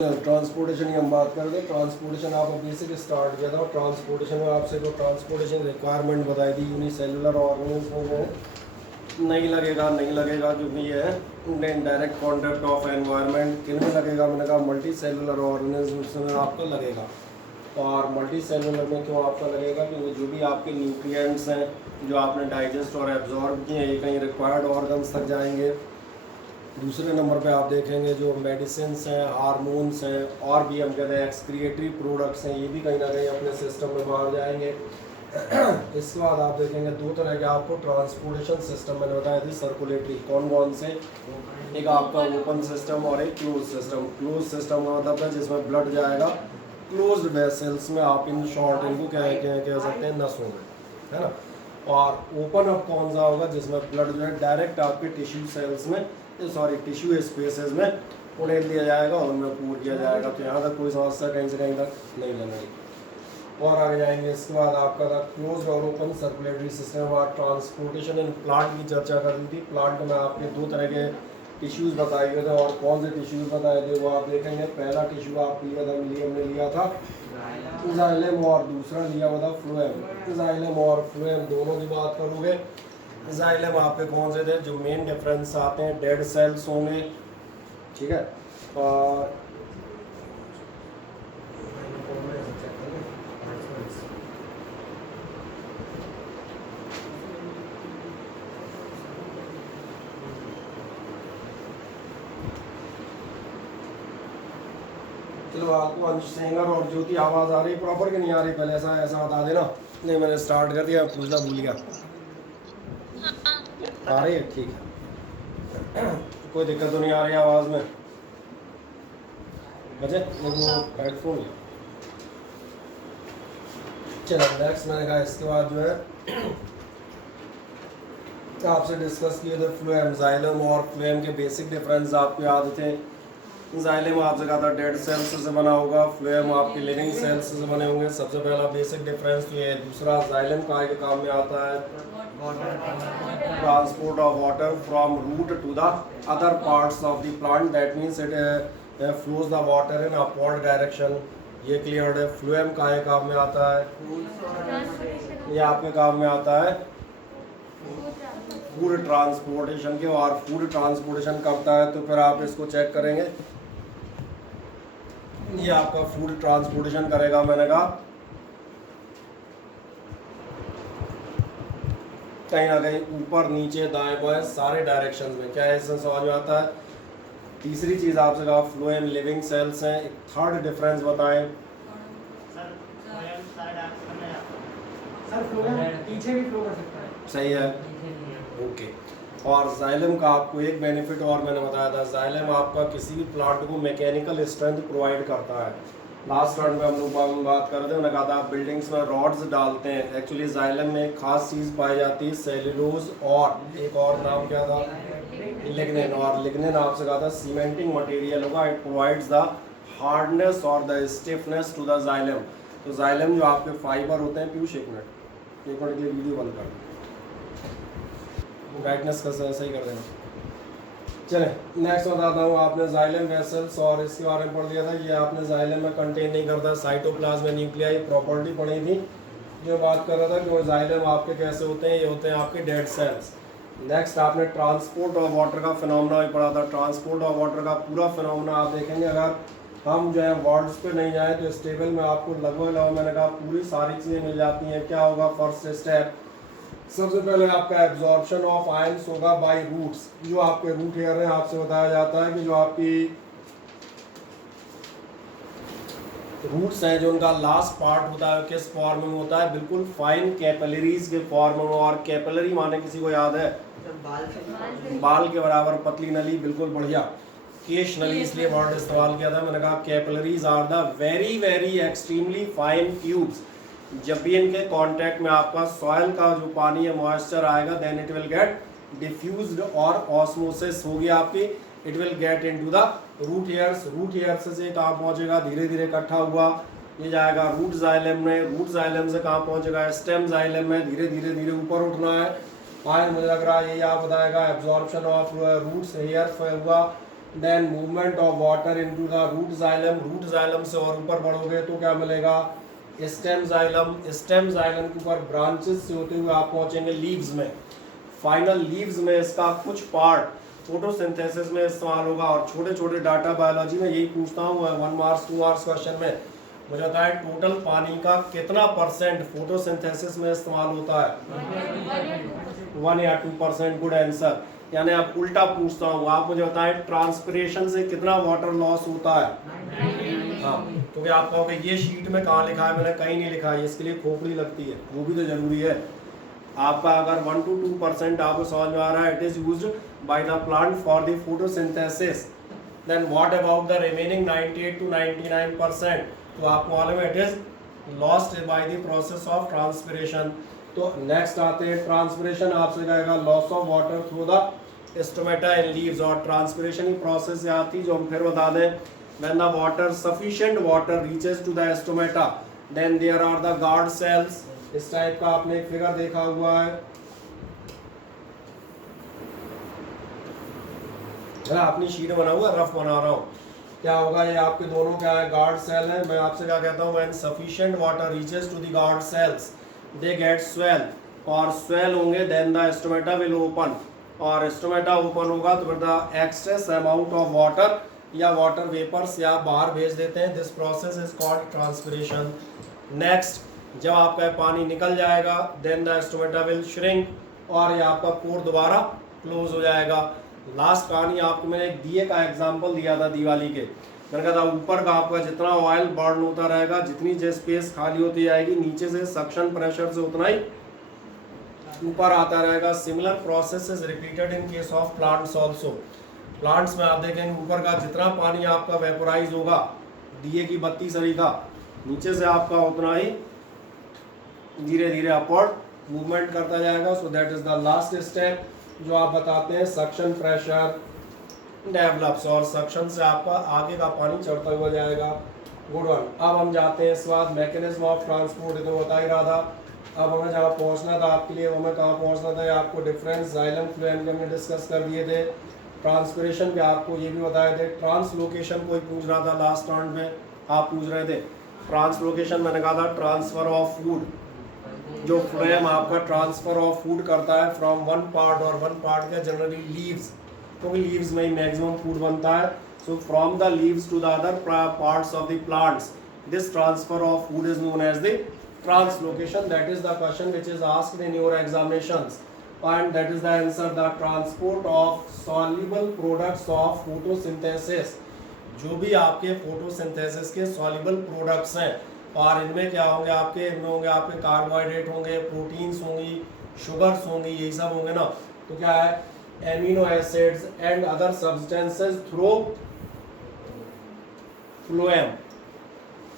Transportation की हम बात कर रहे थे। ट्रांसपोर्टेशन आपको बेसिक स्टार्ट किया था और ट्रांसपोर्टेशन में आपसे जो ट्रांसपोर्टेशन रिक्वायरमेंट बताई थी यूनिसेलुलर ऑर्गेनिज्म में नहीं लगेगा क्योंकि ये है डायरेक्ट कॉन्टैक्ट ऑफ एनवायरनमेंट। किन में लगेगा? मैंने कहा मल्टी सेलुलर ऑर्गेनिज्म में आपका लगेगा। और मल्टी सेलुलर में क्यों आपका लगेगा? क्योंकि जो भी आपके न्यूट्रिएंट्स हैं जो आपने डाइजेस्ट और एब्जॉर्ब किए हैं ये कहीं रिक्वायर्ड ऑर्गन्स तक जाएंगे। दूसरे नंबर पे आप देखेंगे जो मेडिसिन्स हैं, हार्मोन्स हैं और भी हम कहते हैं एक्सक्रिएटरी प्रोडक्ट्स हैं, ये भी कहीं ना कहीं अपने सिस्टम में बाहर जाएंगे। इसके बाद आप देखेंगे दो तरह के आपको ट्रांसपोर्टेशन सिस्टम मैंने बताया थी सर्कुलेटरी। कौन कौन से? एक आपका ओपन सिस्टम और एक क्लोज सिस्टम। क्लोज सिस्टम का मतलब है जिसमें ब्लड जाएगा क्लोज्ड वेसल्स में, आप इन शॉर्ट इनको कह सकते हैं नसों में, है ना। और ओपन अप कौन सा होगा? जिसमें ब्लड जो है डायरेक्ट आपके टिश्यू सेल्स में टिश्यू स्पेसेस में उड़ेल दिया जाएगा और उनमें पूर किया जाएगा। तो यहाँ तक कोई समस्या कहीं से कहीं तक नहीं लगेगी। और आगे जाएंगे। इसके बाद आपका था क्लोज और ओपन सर्कुलेटरी सिस्टम और ट्रांसपोर्टेशन इन प्लांट की चर्चा कर दी थी। प्लांट में आपके दो तरह के टिश्यूज़ बताए गए थे और कौन से टिश्यूज़ बताए थे वो आप देखेंगे। पहला टिश्यू आप हमने लिया था जाइलम और दूसरा लिया हुआ था फ्लोएम। जाइलम और फ्लोएम दोनों की बात करोगे। जाइलम आपके कौन से थे? जो मेन डिफरेंस आते हैं डेड सेल्स होंगे, ठीक है। और चलो आपको अंश सेंगर और ज्योति आवाज़ आ रही है प्रॉपर कि नहीं आ रही? पहले ऐसा बता देना। नहीं मैंने स्टार्ट कर दिया, पूछना भूल गया। आ रही है? ठीक है। कोई दिक्कत तो नहीं आ रही आवाज़ में? बचे वो हेडफोन। चलो नेक्स्ट मैंने कहा इसके बाद जो है आपसे डिस्कस किए थे फ्लोएम। जाइलम और फ्लोएम के बेसिक डिफरेंस आपको याद थे। जाइलम आपसे कहा था डेड सेल्स से बना होगा, फ्लोएम आपके लिविंग सेल्स से बने होंगे। सबसे पहला बेसिक डिफरेंस तो ये है। दूसरा जाइलम का के काम में आता है transport of water from root to the other parts of the plant, that means it flows the water in upward direction. ये क्लियर है। फ्लोएम का काम में आता है, ये आपके काम में आता है फूड ट्रांसपोर्टेशन के। और फूड ट्रांसपोर्टेशन करता है तो फिर आप इसको चेक करेंगे, ये आपका फूड ट्रांसपोर्टेशन करेगा मैंने कहा कहीं ना कहीं ऊपर नीचे दाएं बाएं सारे डायरेक्शन में। क्या इससे समझ में आता है? तीसरी चीज आपसे कहा फ्लोएम लिविंग सेल्स हैं। एक थर्ड डिफरेंस बताएं। पीछे भी फ्लो कर सकता है। सही है, ओके। और जाइलम का आपको एक बेनिफिट और मैंने बताया था, जाइलम आपका किसी भी प्लांट को मैकेनिकल स्ट्रेंथ प्रोवाइड करता है। लास्ट राउंड में हम लोग बात कर रहे थे, उन्होंने कहा था आप बिल्डिंग्स में रॉड्स डालते हैं। एक्चुअली जाइलम में एक खास चीज़ पाई जाती है सेल्यूलोज और एक और नाम क्या था? लिग्निन। और लिग्निन आपसे कहा था सीमेंटिंग मटेरियल होगा। इट प्रोवाइड्स द हार्डनेस और the stiffness to the xylem. तो जाइलम जो आपके फाइबर होते हैं, पीयूष एक मिनट के लिए वीडियो बंद कर दो, ब्राइटनेस का सही कर देना। चले नेक्स्ट बताता हूँ। आपने जाइलम वेसल्स और इसके बारे में पढ़ दिया था। ये आपने जाइलम में कंटेन नहीं करता, साइटोप्लाज्म न्यूक्लियाई प्रॉपर्टी पढ़ी थी। जो बात कर रहा था कि वो जाइलम आपके कैसे होते हैं, ये होते हैं आपके डेड सेल्स। नेक्स्ट आपने ट्रांसपोर्ट ऑफ वाटर का फिनोमेना भी पढ़ा था। ट्रांसपोर्ट ऑफ वाटर का पूरा फिनोमेना आप देखेंगे, अगर हम जो है वर्ड्स पे नहीं जाए तो इस टेबल में आपको लगभग मैंने कहा पूरी सारी चीज़ें मिल जाती हैं। क्या होगा? फर्स्ट स्टेप सबसे पहले आपका एब्जॉर्प्शन ऑफ आयंस होगा बाय रूट्स। जो आपके रूट हेयर हैं, आपसे बताया जाता है कि जो आपकी रूट्स हैं, जो उनका लास्ट पार्ट होता है किस फॉर्म में होता है? बिल्कुल फाइन कैपिलरीज के फॉर्म में। और कैपिलरी माने किसी को याद है? बाल के बराबर पतली नली, बिल्कुल बढ़िया। केश नली इसलिए वर्ड इस्तेमाल किया था। मैंने कहा capillaries are the very very extremely fine tubes. जब भी इनके कांटेक्ट में आपका सॉइल का जो पानी है मॉइस्चर आएगा, then it will get diffused और ऑस्मोसिस होगी आपकी। It will get into the root hairs. Root hairs से कहाँ पहुंचेगा? धीरे धीरे इकट्ठा हुआ ये जाएगा रूट जाइलम में। रूट जाइलम से कहाँ पहुंचेगा? स्टेम जाइलम में। धीरे धीरे धीरे ऊपर उठना है। फाइन मुझे लग रहा है यही आप बताएगा। एब्जॉर्प्शन ऑफ रूट्स हेयर हुआ, then movement of water into the root xylem, root xylem से और ऊपर बढ़ोगे तो क्या मिलेगा, स्टेम जाइलम, स्टेम जाइलम के ऊपर ब्रांचेस से होते हुए आप पहुंचेंगे लीव्स में। फाइनल लीव्स में इसका कुछ पार्ट फोटोसिंथेसिस में इस्तेमाल होगा। और छोटे छोटे डाटा बायोलॉजी में यही पूछता हूँ 1 मार्क्स 2 मार्क्स क्वेश्चन में, मुझे बताएं टोटल पानी का कितना परसेंट फोटोसिंथेसिस में इस्तेमाल होता है, 1 या 2%। Good answer. यानी अब उल्टा पूछता हूँ, आप मुझे बताएं ट्रांसपिरेशन से कितना वाटर लॉस होता है। हाँ, क्योंकि आप कहोगे ये शीट में कहाँ लिखा है, मैंने कहीं नहीं लिखा है, इसके लिए खोपड़ी लगती है, वो भी तो जरूरी है। आपका अगर 1 to 2% आपको समझ में आ रहा है, it is used by the plant for the photosynthesis. Then what about the remaining 98 to 99%, तो आपको मालूम है it is lost by the process of transpiration. तो नेक्स्ट आते हैं ट्रांसपिरेशन, आपसे कहेगा loss of water through the stomata in leaves, और ट्रांसपिरेशन की प्रोसेस से आती जो हम फिर बता दें, when the water sufficient water reaches to the stomata then there are the guard cells. इस टाइप का आपने एक फिगर देखा हुआ है, अपनी शीट बना हुआ रफ बना रहा हूँ, क्या होगा ये आपके दोनों क्या है, गार्ड सेल है। मैं आपसे क्या कहता हूँ, when sufficient water reaches to the guard cells they get swell, और स्वेल होंगे then the stomata will open, और स्टोमेटा ओपन होगा तो फिर the excess amount of water या वाटर वेपर्स या बाहर भेज देते हैं। This process is called transpiration. Next, जब आपका पानी निकल जाएगा then the stomata will shrink, और ये आपका पोर दोबारा क्लोज हो जाएगा। लास्ट कहानी आपको मैंने एक दिए का एग्जांपल दिया था दिवाली के, मैंने कहा था ऊपर का आपका जितना ऑयल बर्न होता रहेगा, जितनी जो स्पेस खाली होती जाएगी, नीचे से सक्शन प्रेशर से उतना ही ऊपर आता रहेगा। Similar process is repeated in case of plants also. Plants में आप देखेंगे ऊपर का जितना पानी आपका वेपोराइज होगा, दिए की बत्ती सरी का, नीचे से आपका उतना ही धीरे धीरे अपवर्ड मूवमेंट करता जाएगा। So that is the last step जो आप बताते हैं, सक्शन प्रेशर डेवलप्स, और सक्शन से आपका आगे का पानी चढ़ता हुआ जाएगा। Good one. अब हम जाते हैं इस बात मैकेनिज्म ऑफ ट्रांसपोर्ट, तो बता ही रहा था। अब हमें जहाँ पहुँचना था आपके लिए, हमें कहाँ पहुँचना था, आपको डिफरेंस जाइलम फ्लोएम के हमने डिस्कस कर दिए थे। ट्रांसपिरेशन पे आपको ये भी बताए थे। ट्रांसलोकेशन कोई पूछ रहा था लास्ट राउंड में, आप पूछ रहे थे ट्रांसलोकेशन, मैंने कहा था ट्रांसफर ऑफ फूड, जो फ्लोएम आपका ट्रांसफर ऑफ फूड करता है फ्रॉम वन पार्ट, और वन पार्ट का जनरली लीव्स, क्योंकि लीव्स में ही मैक्सिमम फूड बनता है। So from the leaves to the other parts of the plants, this transfer of food is known as the translocation. That is the question which is asked in your examinations, and that is the answer, the transport of soluble products of photosynthesis। जो भी आपके photosynthesis के soluble products हैं, और इनमें क्या होंगे आपके, इनमें होंगे आपके कार्बोहाइड्रेट होंगे, प्रोटीन्स होंगी, शुगर्स होंगी, यही सब होंगे ना। तो क्या है, amino acids and other substances through phloem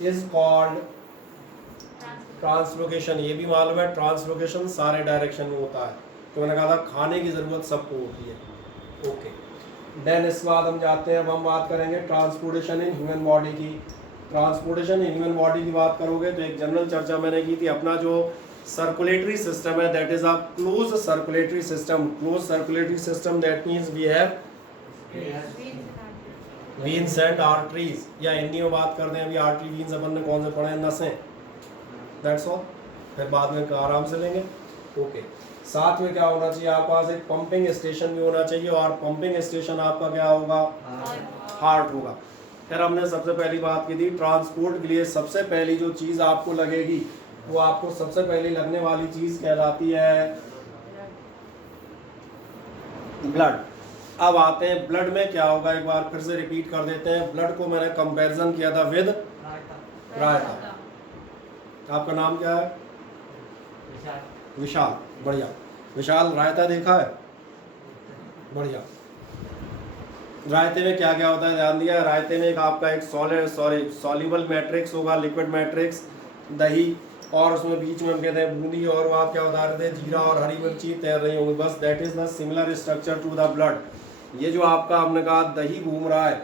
is called translocation. ये भी मालूम है ट्रांसलोकेशन सारे डायरेक्शन में होता है, तो मैंने कहा था खाने की ज़रूरत सबको होती है। ओके, देन इसके बाद हम जाते हैं, अब हम बात करेंगे ट्रांसपोर्टेशन इन ह्यूमन बॉडी की। ट्रांसपोर्टेशन इन ह्यूमन बॉडी की बात करोगे तो एक जनरल चर्चा मैंने की थी, अपना जो सर्कुलेटरी सिस्टम है that is a close circulatory system. Close circulatory system that means we have veins and arteries, या हिंदी में बात करते हैं अभी आर्टरी वीन्स अपन ने कौन से पढ़े हैं, नसें, दैट्स ऑल, फिर बाद में आराम से लेंगे। ओके, साथ में क्या होना चाहिए आपके पास, एक पंपिंग स्टेशन भी होना चाहिए, और पंपिंग स्टेशन आपका क्या होगा, हार्ट होगा। फिर हमने सबसे पहली बात की थी ट्रांसपोर्ट के लिए सबसे पहली जो चीज़ आपको लगेगी, वो आपको सबसे पहले लगने वाली चीज़ कहलाती है ब्लड। अब आते हैं ब्लड में क्या होगा, एक बार फिर से रिपीट कर देते हैं। ब्लड को मैंने कंपैरिजन किया था विद रायता। आपका नाम क्या है, विशाल, बढ़िया। विशाल, रायता देखा है, बढ़िया। रायते में क्या क्या होता है ध्यान दिया है, रायते में एक आपका एक सॉल्युबल मैट्रिक्स होगा, लिक्विड मैट्रिक्स, दही, और उसमें बीच में हम कहते हैं बूंदी, और वो आप क्या बता रहे थे, जीरा और हरी मिर्ची तैर रही होंगी, बस that is the similar structure to the blood. ये जो आपका हमने कहा दही घूम रहा है,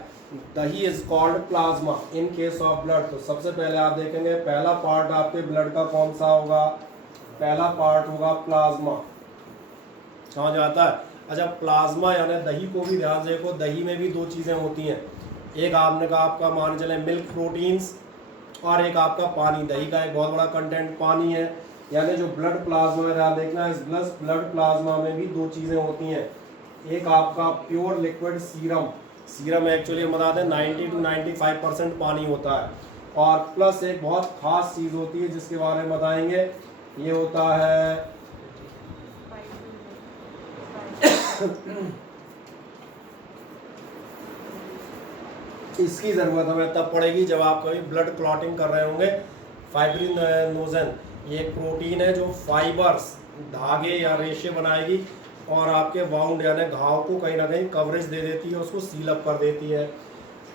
दही is called plasma in case of blood. तो सबसे पहले आप देखेंगे पहला पार्ट आपके ब्लड का कौन सा होगा, पहला पार्ट होगा प्लाज्मा, समझ आता है। अच्छा, प्लाज्मा यानी दही को भी ध्यान से देखो, दही में भी दो चीज़ें होती हैं, एक आपने कहा आपका मान चले मिल्क प्रोटीन्स और एक आपका पानी। दही का एक बहुत बड़ा कंटेंट पानी है, यानी जो ब्लड प्लाज्मा है ध्यान देखना, इस ब्लड प्लाज्मा में भी दो चीज़ें होती हैं, एक आपका pure liquid serum, serum actually हम बता दें 90 to 95% पानी होता है, और प्लस एक बहुत खास चीज़ होती है जिसके बारे में बताएंगे, ये होता है इसकी ज़रूरत हमें तब पड़ेगी जब आप कभी ब्लड क्लॉटिंग कर रहे होंगे। फाइब्रिनोजन, ये एक प्रोटीन है जो फाइबर्स, धागे या रेशे बनाएगी और आपके वाउंड यानी घाव को कहीं ना कहीं कवरेज दे देती है, उसको सील अप कर देती है।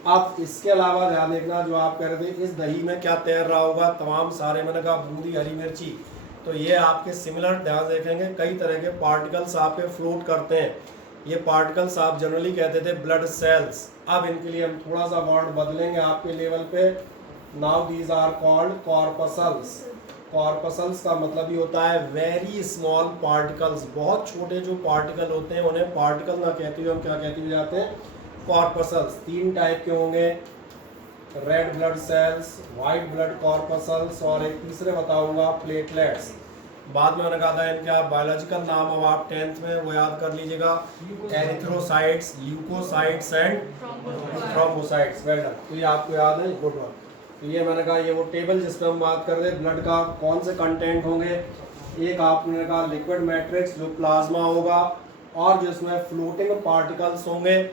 अब इसके अलावा ध्यान देखना, जो आप कह रहे थे इस दही में क्या तैर रहा होगा, तमाम सारे मैंने कहा बूंदी, हरी मिर्ची, तो ये आपके सिमिलर ध्यान देखेंगे कई तरह के पार्टिकल्स आपके फ्लोट करते हैं। ये पार्टिकल्स आप जनरली कहते थे ब्लड सेल्स, अब इनके लिए हम थोड़ा सा वर्ड बदलेंगे आपके लेवल पे। Now these are called corpuscles. Corpuscles का मतलब ही होता है वेरी स्मॉल पार्टिकल्स, बहुत छोटे जो पार्टिकल होते हैं उन्हें पार्टिकल ना कहते हुए हम क्या कहते हुए जाते हैं, कॉर्पसल्स। तीन टाइप के होंगे, red blood cells, white blood corpuscles, और एक तीसरे बताऊंगा प्लेटलेट्स। बाद में मैंने कहा था इनके आप बायोलॉजिकल नाम अब आप 10th में वो याद कर लीजिएगा, erythrocytes, leucocytes and thrombocytes. Well done, तो ये आपको याद है, गुड वन। तो ये मैंने कहा ये वो टेबल जिस पर हम बात कर रहे हैं ब्लड का कौन से कंटेंट होंगे, एक आपने कहा लिक्विड मैट्रिक्स जो प्लाज्मा होगा, और जिसमें फ्लोटिंग पार्टिकल्स होंगे,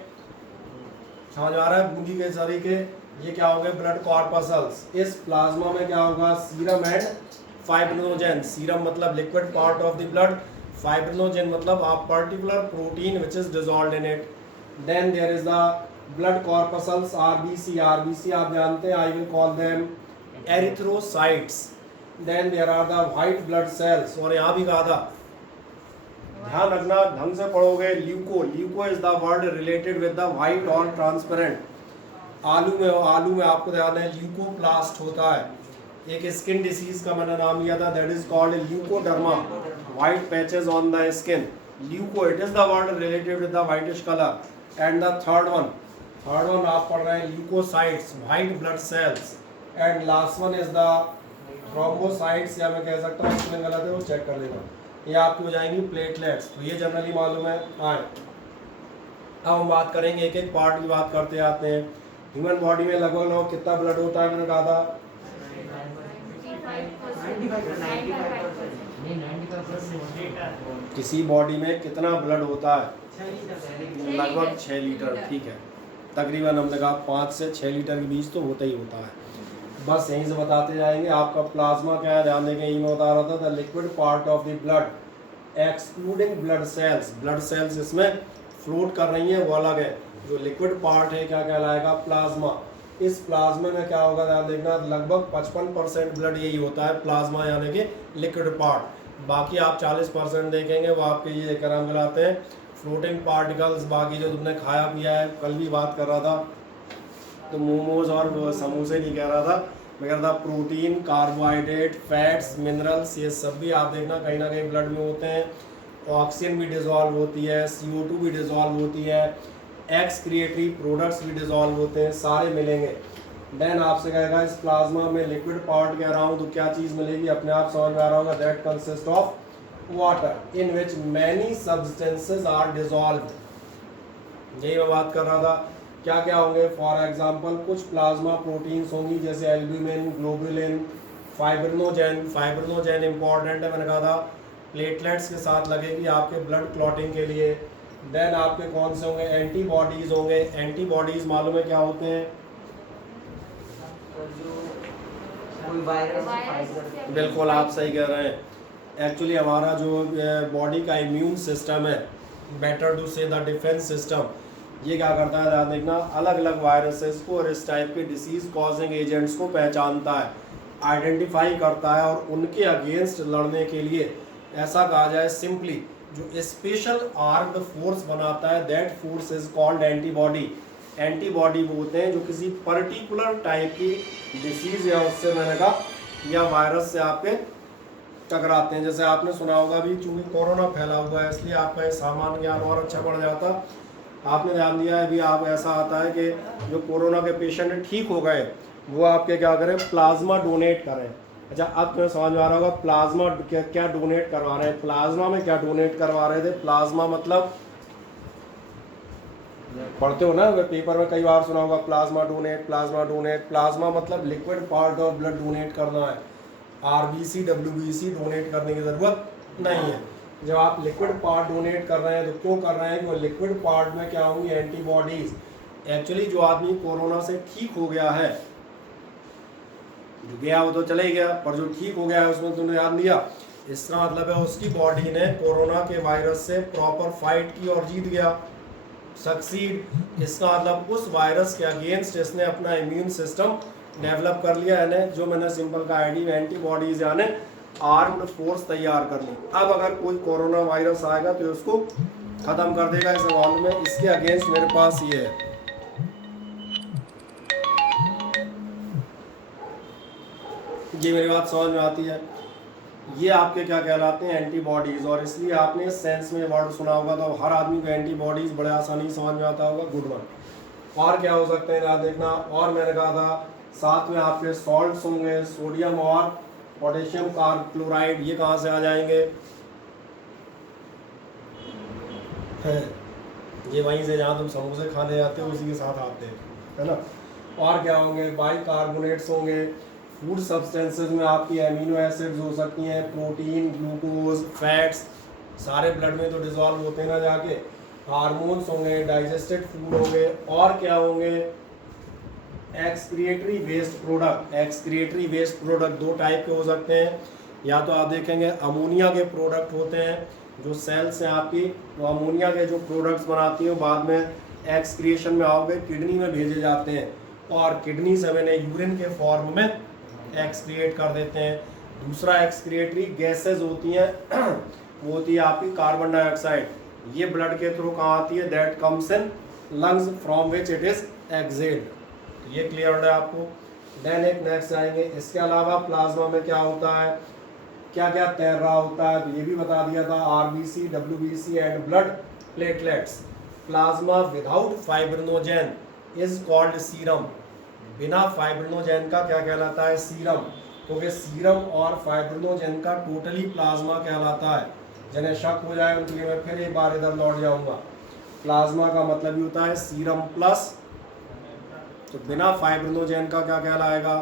समझ आ रहा है, बूंदी के तरीके, ये क्या होंगे ब्लड कॉर्पसल्स। इस प्लाज्मा में क्या होगा, सीरम एंड फाइब्रिनोजन। सीरम मतलब liquid part of the blood, fibrinogen मतलब a particular protein which is dissolved in it. Then there is the blood corpuscles, RBC. RBC आप जानते हैं, I will call them erythrocytes. Then there are the white blood cells, और यहाँ भी कहा था, ध्यान रखना ढंग से पढ़ोगे, leuco, leuco is the word related with the white और ट्रांसपेरेंट। आलू में आपको ध्यान है ल्यूकोप्लास्ट होता है। एक स्किन डिसीज का मैंने नाम लिया था, that is called leucoderma, white patches on the skin, leuco, it is the word related with the whitish colour. And the third one आप पढ़ रहे हैं leucocytes, white blood cells, and last one is the thrombocytes, या मैं कह सकता हूँ spelling गलत है वो चेक कर लेना, ये आपकी हो जाएंगी प्लेटलेट्स। तो ये जनरली मालूम है। आए अब हम बात करेंगे, एक एक पार्ट की बात करते आते हैं। ह्यूमन बॉडी में लगभग कितना ब्लड होता है, मैंने कहा था 95%। किसी बॉडी में कितना ब्लड होता है, लगभग 6 लीटर, ठीक है, तकरीबन हमने कहा 5 से 6 लीटर के बीच तो होता ही होता है। बस यहीं से बताते जाएंगे। आपका प्लाज्मा क्या है ध्यान देंगे, यही मैं बता रहा था, the liquid part of the blood excluding blood cells. Blood cells इसमें फ्लोट कर रही हैं वो अलग है, जो लिक्विड पार्ट है क्या कहलाएगा, प्लाज्मा। इस प्लाज्मा में क्या होगा ध्यान देखना, लगभग 55% ब्लड यही होता है प्लाज्मा यानी कि लिक्विड पार्ट। बाकी आप 40% देखेंगे वो आपके ये क्या मिलाते हैं, फ्लोटिंग पार्टिकल्स। बाकी जो तुमने खाया पिया है, कल भी बात कर रहा था तो मोमोज और समोसे नहीं कह रहा था, मैं कह रहा था प्रोटीन, कार्बोहाइड्रेट, फैट्स, मिनरल्स, ये सब भी आप देखना कहीं ना कहीं ब्लड में होते हैं। ऑक्सीजन भी डिजॉल्व होती है, CO2 भी डिजॉल्व होती है, एक्सक्रिएटरी प्रोडक्ट्स भी डिजॉल्व होते हैं, सारे मिलेंगे। देन आपसे कहेगा इस प्लाज्मा में लिक्विड पार्ट कह रहा हूँ तो क्या चीज़ मिलेगी, अपने आप समझ में आ रहा होगा, that consist of water in which many substances are dissolved. यही मैं बात कर रहा था, क्या क्या होंगे, फॉर एग्जांपल कुछ प्लाज्मा प्रोटीन्स होंगी जैसे एल्ब्यूमिन, ग्लोबुलिन, फाइब्रिनोजेन इंपॉर्टेंट है, मैंने कहा था प्लेटलेट्स के साथ लगेगी आपके ब्लड क्लॉटिंग के लिए। देन आपके कौन से होंगे, एंटीबॉडीज होंगे। एंटीबॉडीज मालूम है क्या होते हैं, बिल्कुल आप सही कह रहे हैं। एक्चुअली हमारा जो बॉडी का इम्यून सिस्टम है, बेटर टू से द डिफेंस सिस्टम, ये क्या करता है ध्यान देखना, अलग अलग वायरसेस को और इस टाइप के डिसीज कॉजिंग एजेंट्स को पहचानता है, आइडेंटिफाई करता है, और उनके अगेंस्ट लड़ने के लिए ऐसा कहा जाए सिंपली जो स्पेशल आर्म्ड फोर्स बनाता है, that force is called antibody. Antibody बोलते हैं जो किसी पर्टिकुलर टाइप की डिसीज या उससे मैंने कहा या वायरस से आपके टकराते हैं। जैसे आपने सुना होगा भी, चूंकि कोरोना फैला हुआ है इसलिए आपका ये सामान्य ज्ञान और अच्छा बढ़ जाता। आपने ध्यान दिया है भी, आप ऐसा आता है कि जो कोरोना के पेशेंट ठीक हो गए वो आपके क्या करें, प्लाज्मा डोनेट करें। अच्छा, अब तुम्हें समझ में आ रहा होगा प्लाज्मा क्या डोनेट करवा रहे हैं। प्लाज्मा में क्या डोनेट करवा रहे थे? प्लाज्मा मतलब पढ़ते हो ना पेपर में, कई बार सुना होगा plasma donate, plasma donate. Plasma मतलब liquid part of blood donate करना है। आरबीसी डब्ल्यूबीसी डोनेट करने की ज़रूरत नहीं है। जब आप लिक्विड पार्ट डोनेट कर रहे हैं तो क्यों कर रहे हैं कि वो लिक्विड पार्ट में क्या होंगी, एंटीबॉडीज। एक्चुअली जो आदमी कोरोना से ठीक हो गया है, जो गया वो तो चले गया, पर जो ठीक हो गया है उसमें तुमने ध्यान दिया, इसका मतलब है उसकी बॉडी ने कोरोना के वायरस से प्रॉपर फाइट की और जीत गया, सक्सीड। इसका मतलब उस वायरस के अगेंस्ट इसने अपना इम्यून सिस्टम डेवलप कर लिया है, जो मैंने सिंपल का आईडी एंटीबॉडीज यानी आर्म्ड फोर्स तैयार कर ली। अब अगर कोई कोरोना वायरस आएगा तो उसको खत्म कर देगा, इस मालूम में। इसके अगेंस्ट मेरे पास ये है, ये मेरी बात समझ में आती है। ये आपके क्या कहलाते हैं, एंटीबॉडीज। और इसलिए आपने सेंस में वर्ड सुना होगा तो हर आदमी को एंटीबॉडीज बड़े आसानी समझ में आता होगा। Good one. और क्या हो सकते हैं याद देखना, और मैंने कहा था साथ में आपके सॉल्ट्स होंगे, सोडियम और पोटेशियम क्लोराइड। ये कहाँ से आ जाएंगे, ये वहीं से जहाँ तुम समोसे खाने जाते हो उसी के साथ आते हैं, है ना। और क्या होंगे, बाइकार्बोनेट्स होंगे। फूड सब्सटेंसेस में आपकी एमिनो एसिड्स हो सकती हैं, प्रोटीन, ग्लूकोज, फैट्स, सारे ब्लड में तो डिजॉल्व होते हैं ना जाके। हार्मोन्स होंगे, डाइजेस्टेड फूड होंगे। और क्या होंगे, excretory waste product. Excretory waste product दो टाइप के हो सकते हैं, या तो आप देखेंगे अमोनिया के प्रोडक्ट होते हैं, जो सेल्स हैं आपकी, वो अमोनिया के जो प्रोडक्ट्स बनाती हैं बाद में एक्सक्रिएशन में आओगे किडनी में भेजे जाते हैं, और किडनी से मैंने यूरिन के फॉर्म में एक्सक्रिएट कर देते हैं। दूसरा एक्सक्रिएटरी गैसेज होती हैं, वो होती है आपकी कार्बन डाइऑक्साइड। ये ब्लड के थ्रू कहाँ आती है, that comes in lungs from which it is excelled. तो ये क्लियर है आपको। देन एक नेक्स्ट आएंगे, इसके अलावा प्लाज्मा में क्या होता है, क्या क्या तैर रहा होता है, तो ये भी बता दिया था, RBC, WBC and blood platelets. Plasma without fibrinogen is called serum. बिना फाइब्रिनोजेन का क्या कहलाता है, सीरम। क्योंकि सीरम और फाइब्रिनोजेन का टोटली प्लाज्मा कहलाता है। जिन्हें शक हो जाए उनके लिए मैं फिर एक बार इधर लौट जाऊंगा। प्लाज्मा का मतलब ही होता है सीरम प्लस, तो बिना फाइब्रिनोजेन का क्या कहलाएगा,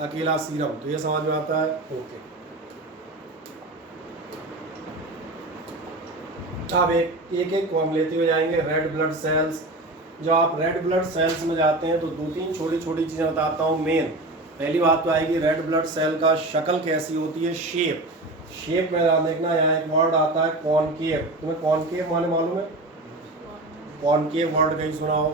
अकेला सीरम। तो ये समझ में आता है, ओके। अब एक को हम लेते हुए जाएंगे। Red blood cells. जब आप रेड ब्लड सेल्स में जाते हैं तो दो तीन छोटी छोटी चीज़ें बताता हूँ मेन। पहली बात तो आएगी रेड ब्लड सेल का शक्ल कैसी होती है, शेप। शेप में ध्यान देखना, यहाँ एक वर्ड आता है कॉनकेव। तुम्हें कॉनकेव माने मालूम है, कॉनकेव वर्ड कहीं सुना हो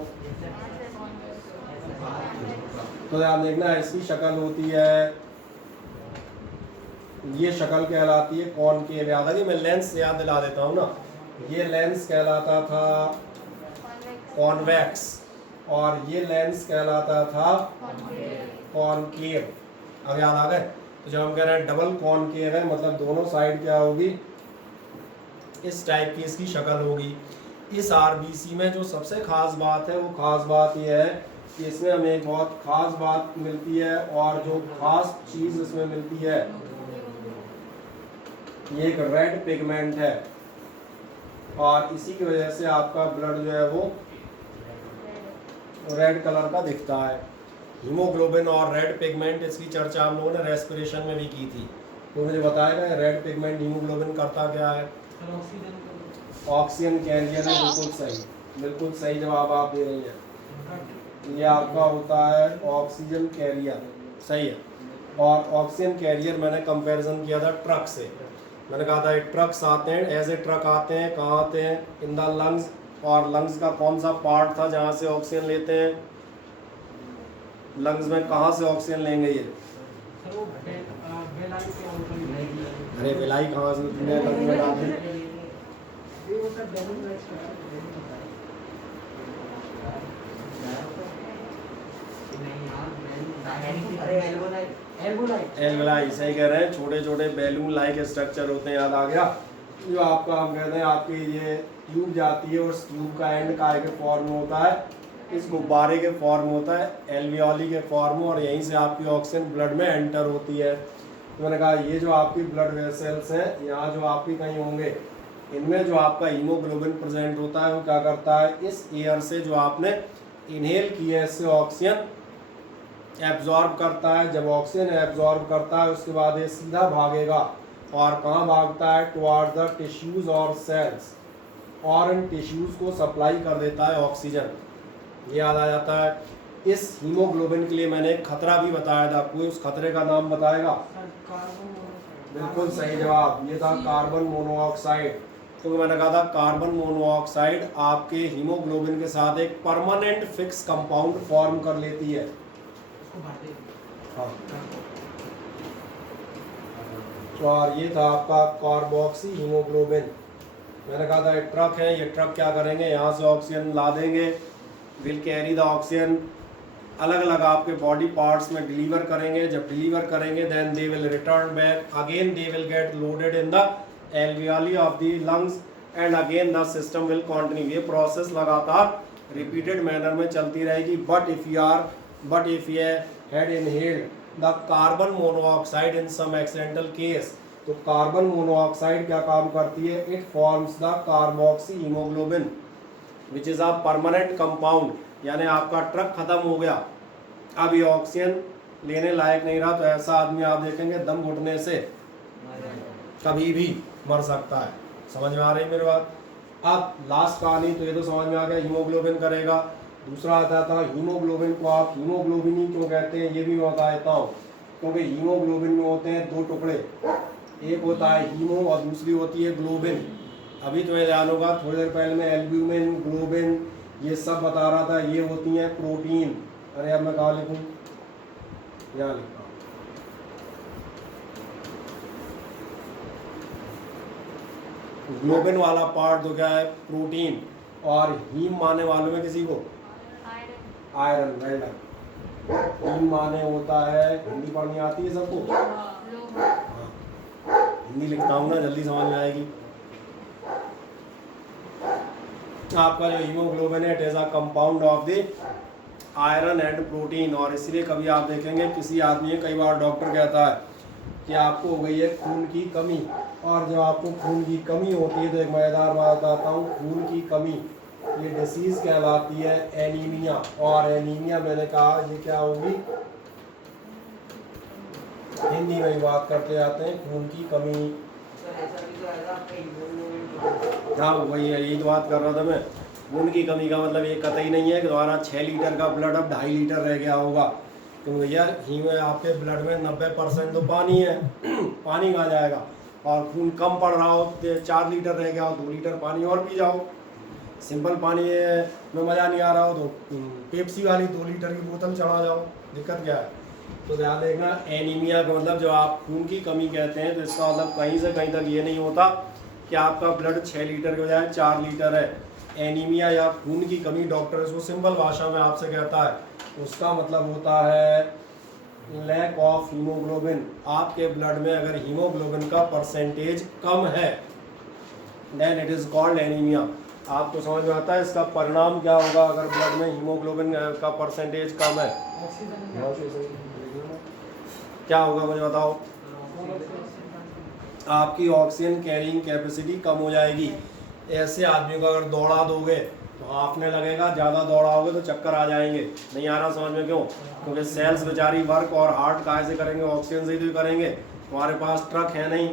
तो ध्यान देखना, इसकी शक्ल होती है, ये शक्ल कहलाती है कॉनकेव। याद आ गई, मैं लेंस याद दिला देता हूँ ना। ये लेंस कहलाता था कॉन्वेक्स और ये लेंस कहलाता था कॉनकेव। अब याद आ गए। तो जब हम कह रहे हैं डबल कॉनकेव है, मतलब दोनों साइड क्या होगी, इस टाइप की इसकी शक्ल होगी। इस आरबीसी में जो सबसे खास बात है वो खास बात यह है कि इसमें हमें एक बहुत खास बात मिलती है, और जो खास चीज़ इसमें मिलती है ये एक रेड पिगमेंट है, और इसी की वजह से आपका ब्लड जो है वो रेड कलर का दिखता है। हीमोग्लोबिन और रेड पिगमेंट, इसकी चर्चा हम लोगों ने रेस्पिरेशन में भी की थी। तो मुझे बताएगा रेड पिगमेंट हीमोग्लोबिन करता क्या है, ऑक्सीजन कैरियर है। बिल्कुल सही, बिल्कुल सही जवाब आप दे रही हैं। ये आपका होता है ऑक्सीजन कैरियर, सही है। और ऑक्सीजन कैरियर मैंने कंपैरिजन किया था ट्रक से। मैंने कहा था ट्रक्स आते हैं, एज ए ट्रक आते हैं, कहाँ आते हैं, इन द लंग्स। और लंग्स का कौन सा पार्ट था जहाँ से ऑक्सीजन लेते हैं, लंग्स में कहाँ से ऑक्सीजन लेंगे ये, अरे वेलाई कहाँ से तुमने लंग्स में डाली, एल्वेलाई, सही कह रहे हैं, छोटे छोटे बैलून लाइक स्ट्रक्चर होते हैं, याद आ गया। जो आपका हम कहते हैं आपकी ये ट्यूब जाती है और उस ट्यूब का एंड काय के फॉर्म में होता है, इस गुब्बारे के फॉर्म में होता है, एल्वियोली के फॉर्म में, और यहीं से आपकी ऑक्सीजन ब्लड में एंटर होती है। तो मैंने कहा ये जो आपकी ब्लड वेसल्स हैं, यहाँ जो आपकी कहीं होंगे, इनमें जो आपका हीमोग्लोबिन प्रेजेंट होता है वो क्या करता है, इस एयर से जो आपने इनहेल की है इससे ऑक्सीजन एब्जॉर्ब करता है। जब ऑक्सीजन एब्जॉर्ब करता है उसके बाद ये सीधा भागेगा, और कहाँ भागता है, टुवार्ड द टिश्यूज और सेल्स, और इन टिश्यूज को सप्लाई कर देता है ऑक्सीजन। ये याद आ जाता है। इस हीमोग्लोबिन के लिए मैंने एक खतरा भी बताया था, कोई उस खतरे का नाम बताएगा? बिल्कुल सही जवाब, ये था कार्बन मोनोऑक्साइड। तो मैंने कहा था कार्बन मोनोऑक्साइड आपके हीमोग्लोबिन के साथ एक परमानेंट फिक्स कंपाउंड फॉर्म कर लेती है। हाँ। और ये था आपका कार्बोक्सी हीमोग्लोबिन। मैंने कहा था ये ट्रक है, ये ट्रक क्या करेंगे, यहाँ से ऑक्सीजन ला देंगे, विल कैरी द ऑक्सीजन, अलग अलग आपके बॉडी पार्ट्स में डिलीवर करेंगे। जब डिलीवर करेंगे then they will return back, again they will get loaded in the alveoli of the lungs and again the system will continue. ये process लगातार repeated manner में चलती रहेगी। But if you had inhaled the carbon monoxide in some accidental case, तो carbon monoxide क्या काम करती है, it forms the carboxy haemoglobin which is a permanent compound. यानी आपका ट्रक खत्म हो गया, अब ये ऑक्सीजन लेने लायक नहीं रहा, तो ऐसा आदमी आप देखेंगे दम घुटने से कभी भी मर सकता है। समझ में आ रही है मेरी बात? अब लास्ट कहानी तो ये तो समझ में आ गया, हीमोग्लोबिन करेगा। दूसरा आता था हीमोग्लोबिन को आप हीमोग्लोबिन ही क्यों कहते हैं, ये भी मैं बता देता हूँ। क्योंकि हीमोग्लोबिन में होते हैं दो टुकड़े, एक होता है हीमो और दूसरी होती है ग्लोबिन। अभी तुम्हें ध्यान होगा थोड़ी देर पहले मैं एल्ब्यूमिन, ग्लोबिन ये सब बता रहा था, ये होती हैं प्रोटीन। अरे अब मैं कहाँ लिखूँ, यहाँ लिखता हूँ। ग्लोबिन वाला पार्ट तो क्या है, प्रोटीन, और हीम माने वालों में किसी को आयरन, वेल्डन। हीम माने होता है, हिंदी पढ़नी आती है सबको? हाँ, हिंदी लिखता हूँ ना, जल्दी समझ में आएगी। आपका जो हीमोग्लोबिन है it is a compound of the iron and protein. और इसलिए कभी आप देखेंगे किसी आदमी, कई बार डॉक्टर कहता है कि आपको हो गई है खून की कमी, और जब आपको खून की कमी होती है तो एक मजेदार बात बताता हूँ, खून की कमी ये डिसीज कहलाती है एनीमिया। और एनीमिया मैंने कहा ये क्या होगी, हिंदी में ही बात करते जाते हैं, खून की कमी। हाँ वही है, यही तो बात कर रहा था मैं। खून की कमी का मतलब ये कतई नहीं है कि तुम्हारा 6 लीटर का ब्लड अब 2.5 लीटर रह गया होगा। तो भैया आपके ब्लड में 90% तो पानी है पानी कहाँ जाएगा, और खून कम पड़ रहा हो, 4 लीटर रह गया हो, 2 लीटर पानी और पी जाओ। सिंपल पानी में मज़ा नहीं आ रहा हो तो पेप्सी वाली 2 लीटर की बोतल चढ़ा जाओ, दिक्कत क्या है। तो ध्यान देखना, एनीमिया का मतलब जो आप खून की कमी कहते हैं, तो इसका मतलब कहीं से कहीं तक ये नहीं होता कि आपका ब्लड 6 लीटर के बजाय 4 लीटर है। एनीमिया या खून की कमी डॉक्टर इसको सिंपल भाषा में आपसे कहता है, उसका मतलब होता है लैक ऑफ हीमोग्लोबिन। आपके ब्लड में अगर हीमोग्लोबिन का परसेंटेज कम है then it is called anaemia. आपको समझ में आता है इसका परिणाम क्या होगा अगर ब्लड में हीमोग्लोबिन का परसेंटेज कम है, क्या होगा मुझे बताओ? आपकी ऑक्सीजन कैरिंग कैपेसिटी कम हो जाएगी। ऐसे आदमी को अगर दौड़ा दोगे तो हाफने लगेगा, ज़्यादा दौड़ाओगे तो चक्कर आ जाएंगे। नहीं आ रहा समझ में क्यों? क्योंकि सेल्स बेचारी वर्क और हार्ट काहे से करेंगे, ऑक्सीजन से ही तो करेंगे। तुम्हारे पास ट्रक है नहीं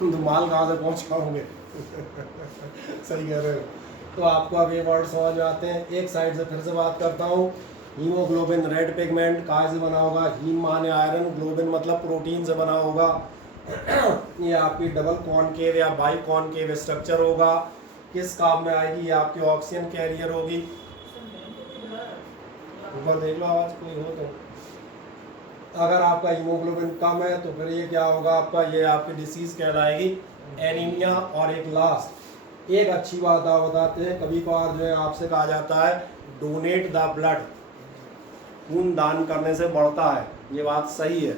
तो माल कहाँ से पहुँच पाओगे सही कह रहे हो। तो आपको अब ये वर्ड समझ में आते हैं। एक साइड से फिर से बात करता हूँ, हीमोग्लोबिन रेड पिगमेंट कहाँ से बना होगा, हीम माने आयरन, ग्लोबिन मतलब प्रोटीन से बना होगा। ये आपकी डबल कॉनकेव या बाई कॉनकेव स्ट्रक्चर होगा। किस काम में आएगी, ये आपकी ऑक्सीजन कैरियर होगी। ऊपर देख लो आवाज कोई हो तो। अगर आपका हीमोग्लोबिन कम है तो फिर ये क्या होगा आपका, ये आपकी डिसीज कहलाएगी एनीमिया। और एक लास्ट एक अच्छी बात आप बताते हैं, कभी कभार जो है आपसे कहा जाता है डोनेट द ब्लड। खून दान करने से बढ़ता है, ये बात सही है।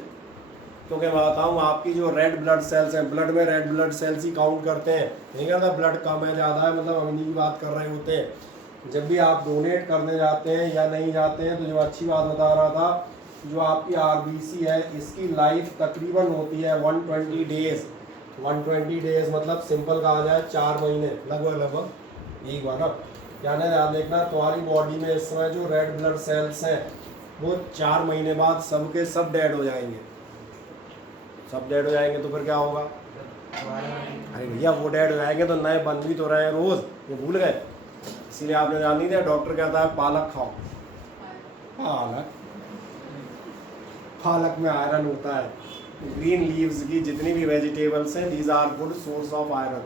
क्योंकि मैं बताऊँ आपकी जो रेड ब्लड सेल्स हैं, ब्लड में रेड ब्लड सेल्स ही काउंट करते हैं, नहीं कहता ब्लड कम है ज़्यादा है, मतलब हम इन्हीं की बात कर रहे होते हैं। जब भी आप डोनेट करने जाते हैं या नहीं जाते हैं, तो जो अच्छी बात बता रहा था, जो आपकी आरबीसी है इसकी लाइफ तकरीबन होती है 120 डेज। 120 डेज मतलब सिंपल कहा जाए 4 महीने लगभग यही हुआ ना। क्या ना याद देखना, तुम्हारी बॉडी में इस समय जो रेड ब्लड सेल्स हैं वो 4 महीने बाद सबके सब डेड हो जाएंगे। सब डेड हो जाएंगे तो फिर क्या होगा? अरे भैया वो डेड हो जाएंगे तो नए बन भी तो रहे हैं रोज, ये भूल गए? इसीलिए आपने जान नहीं दिया, डॉक्टर कहता है पालक खाओ। पालक, पालक में आयरन होता है। ग्रीन लीव्स की जितनी भी वेजिटेबल्स हैं, these are good source of iron.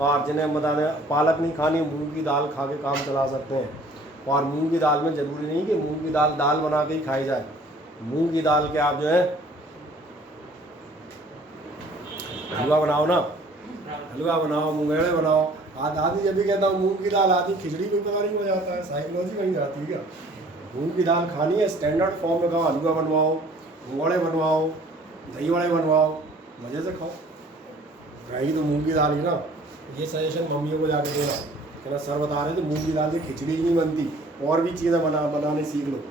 और जिन्हें बताने पालक नहीं खानी, मूंग की दाल खा के काम चला सकते हैं। और मूंग की दाल में ज़रूरी नहीं कि मूंग की दाल दाल बना के ही खाई जाए। मूंग की दाल के आप जो है हलवा बनाओ ना, हलवा बनाओ, मूंगेड़े बनाओ। आधी जब भी कहता हूँ मूंग की दाल, आधी खिचड़ी कोई पता नहीं हो जाता है, साइकोलॉजी कहीं जाती है क्या? मूंग की दाल खानी है स्टैंडर्ड फॉर्म में खाओ, हलवा बनवाओ, मूंगड़े बनवाओ, दही वड़े बनवाओ, मज़े से खाओ। रही तो मूंग की दाल ही ना। ये सजेशन मम्मियों को जाके देना, कहना सर बता रहे थे मूंग की दाल से खिचड़ी ही नहीं बनती, और भी चीज़ें बनाने सीख लो।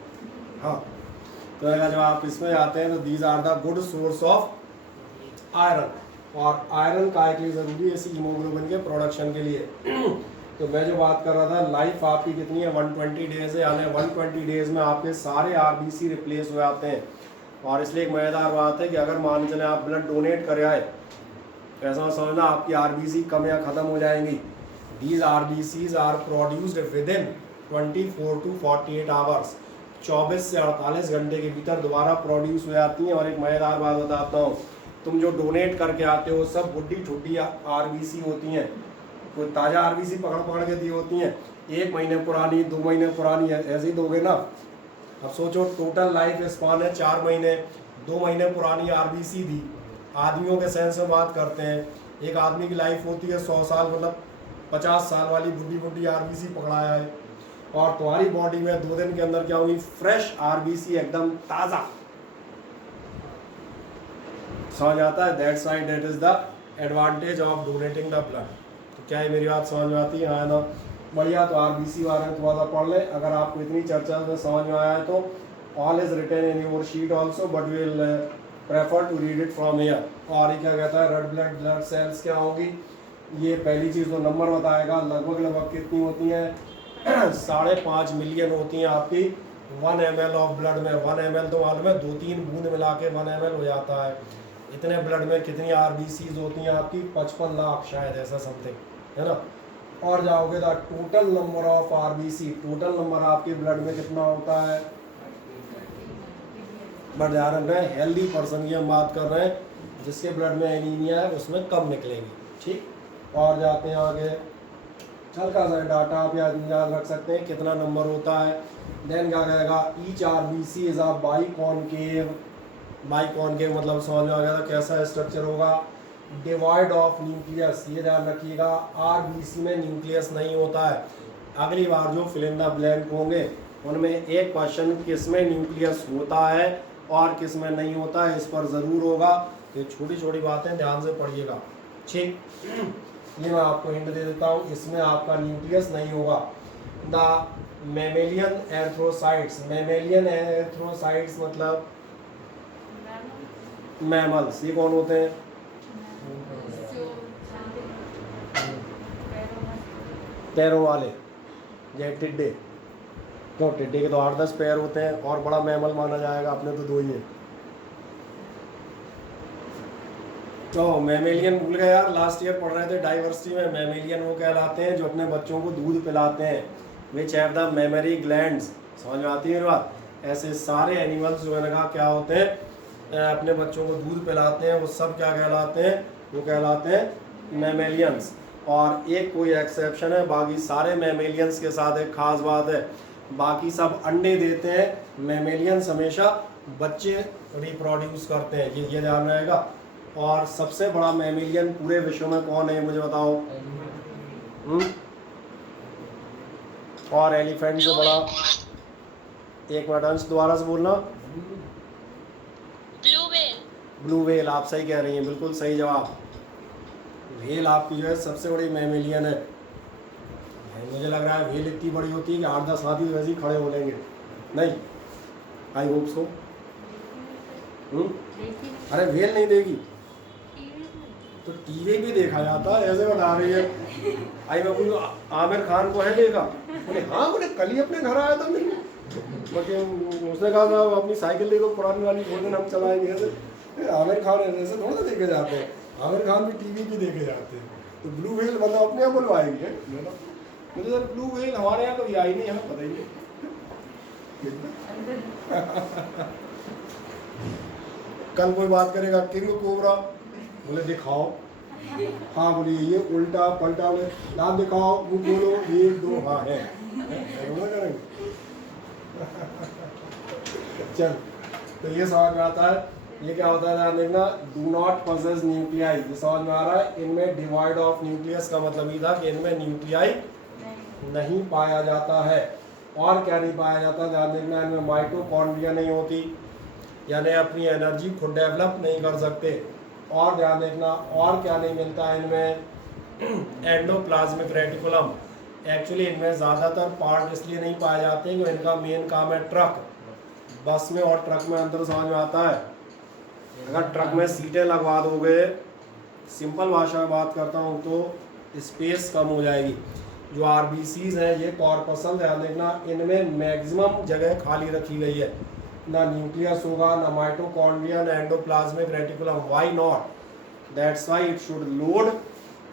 हाँ, तो अगर जब आप इसमें आते हैं तो these are the good source of iron. और आयरन काय के लिए ज़रूरी है? इसी हीमोग्लोबिन के प्रोडक्शन के लिए। तो मैं जो बात कर रहा था, लाइफ आपकी कितनी है? 120 डेज है, यानी 120 डेज में आपके सारे आरबीसी रिप्लेस हो जाते हैं। और इसलिए एक मज़ेदार बात है कि अगर मान चले आप ब्लड डोनेट कर आए, ऐसा समझना आपकी आरबीसी कम या ख़त्म हो जाएंगी। These RBCs are produced within 24 to 48 hours. 24 से 48 घंटे के भीतर दोबारा प्रोड्यूस हो जाती हैं। और एक मज़ेदार बात बताता हूँ, तुम जो डोनेट करके आते हो सब बुढ़ी ठुड्डी आरबीसी होती हैं, कोई ताज़ा आरबीसी पकड़ के दी होती हैं, 1 महीने पुरानी, 2 महीने पुरानी है, ऐसे ही दोगे ना। अब सोचो टोटल लाइफ स्पान है 4 महीने, 2 महीने पुरानी आरबीसी दी। आदमियों के सेंस में बात करते हैं, एक आदमी की लाइफ होती है 100 साल, मतलब 50 साल वाली बुढ़ी आरबीसी पकड़ाया है। और तुम्हारी बॉडी में 2 दिन के अंदर क्या होगी? फ्रेश आरबीसी, एकदम ताज़ा। समझ आता है? That's why that is the advantage of donating the blood. तो क्या है, मेरी बात समझ में आती है? हाँ ना, बढ़िया। तो आरबीसी बारे में थोड़ा सा पढ़ ले, अगर आपको इतनी चर्चा में समझ में आया है तो all is written in your sheet also, but will prefer to read it from here. और ये क्या कहता है, रेड ब्लड सेल्स क्या होगी? ये पहली चीज़ तो नंबर बताएगा, लगभग कितनी होती हैं? 5.5 मिलियन होती हैं आपकी 1 ml ऑफ ब्लड में। 1 ml तो मालूम है 2-3 बूंद मिला के 1 ml हो जाता है। इतने ब्लड में कितनी आरबीसीज होती हैं आपकी? 55 लाख शायद, ऐसा समथिंग है ना। और जाओगे तो total number of RBC, total number आपके ब्लड में कितना होता है? बट ध्यान रखना है, हेल्दी पर्सन की हम बात कर रहे हैं, जिसके ब्लड में एनीमिया है उसमें कम निकलेंगे। ठीक, और जाते हैं आगे। हल्का सा डाटा आप याद रख सकते हैं कितना नंबर होता है। देन क्या कहेगा, each RBC is a biconcave. Biconcave मतलब समझ में आ गया था कैसा स्ट्रक्चर होगा? Divide of nucleus. ये ध्यान रखिएगा, आरबीसी में न्यूक्लियस नहीं होता है। अगली बार जो फिल इन द ब्लैंक होंगे उनमें एक क्वेश्चन किस में न्यूक्लियस होता है और किस में नहीं होता है, इस पर ज़रूर होगा। ये छोटी छोटी बातें ध्यान से पढ़िएगा। ठीक, ये मैं आपको हिंट दे देता हूँ, इसमें आपका न्यूक्लियस नहीं होगा। The mammalian erythrocytes. Mammalian erythrocytes मतलब मैमल्स। ये कौन होते हैं? पैरों वाले, जैसे टिड्डे। क्यों? टिड्डे के तो 8-10 पैर होते हैं, और बड़ा मैमल माना जाएगा, अपने तो 2 ही है। तो मैमेलियन भूल गए यार, लास्ट ईयर पढ़ रहे थे डाइवर्सिटी में। मैमेलियन वो कहलाते हैं जो अपने बच्चों को दूध पिलाते हैं, which have the mammary glands. समझ में आती है बात? ऐसे सारे एनिमल्स जो मैंने कहा क्या होते हैं, अपने बच्चों को दूध पिलाते हैं, वो सब क्या कहलाते हैं? वो कहलाते हैं मैमेलियंस। और एक कोई एक्सेप्शन है, बाकी सारे मैमेलियंस के साथ एक खास बात है, बाकी सब अंडे देते हैं, मैमेलियंस हमेशा बच्चे रिप्रोड्यूस करते हैं। ये ध्यान रहेगा। और सबसे बड़ा मैमेलियन पूरे विश्व में कौन है, मुझे बताओ? और एलिफेंट से बड़ा? एक मिनट अंश, दोबारा से बोलना। Blue whale. ब्लू व्हेल, आप सही कह रही हैं, बिल्कुल सही जवाब। व्हेल आपकी जो है सबसे बड़ी मैमेलियन है। मुझे लग रहा है व्हेल इतनी बड़ी होती है कि 8-10 हाथी वैसे ही खड़े हो लेंगे, नहीं? I hope so. अरे व्हेल नहीं देगी तो टीवी भी देखा जाता है, ऐसे बता रही है। आई मैं बोलूँ आमिर खान को है देखा? बोले हाँ, बोले कल ही अपने घर आया था मैं। उसने कहा था अपनी साइकिल देखो पुरानी वाली, थोड़े दिन हम चलाएंगे। ऐसे आमिर खान ऐसे थोड़ा देखे जाते हैं, आमिर खान भी टीवी भी देखे जाते हैं। तो ब्लू व्हेल मतलब अपने यहाँ बुलवाएगी है। मुझे सर ब्लू व्हेल हमारे यहाँ कभी आई नहीं, हमें पता ही नहीं। कल कोई बात करेगा किंग कोबरा, बोले दिखाओ। हाँ बोलिए ये उल्टा पलटा, बोले दांत दिखाओ, मुंह बोलो, 1 2 हाँ है। करेंगे चल, तो ये समझ में आता है। ये क्या होता है ध्यान देखना, डू नॉट पॉसेस न्यूक्लियाई। ये समझ में आ रहा है। इनमें डिवाइड ऑफ न्यूक्लियस का मतलब ये था कि इनमें न्यूक्लियाई नहीं पाया जाता है। और क्या नहीं पाया जाता ध्यान देखना, इनमें माइटोकॉन्ड्रिया नहीं होती, यानी अपनी एनर्जी खुद डेवलप नहीं कर सकते। और ध्यान देखना, और क्या नहीं मिलता है इनमें, एंडोप्लाज्मिक रेटिकुलम। एक्चुअली इनमें ज़्यादातर पार्ट इसलिए नहीं पाए जाते कि इनका मेन काम है ट्रक। बस में और ट्रक में अंतर समझ में आता है। अगर ट्रक में सीटें लगवा दोगे, सिंपल भाषा में बात करता हूँ, तो स्पेस कम हो जाएगी। जो आरबीसीज हैं ये कॉर्पसल, ध्यान देखना, इनमें मैक्सिमम जगह खाली रखी गई है। ना न्यूक्लियस होगा, ना माइटोकॉन्ड्रिया, ना endoplasmic reticulum. Why not? That's why it should load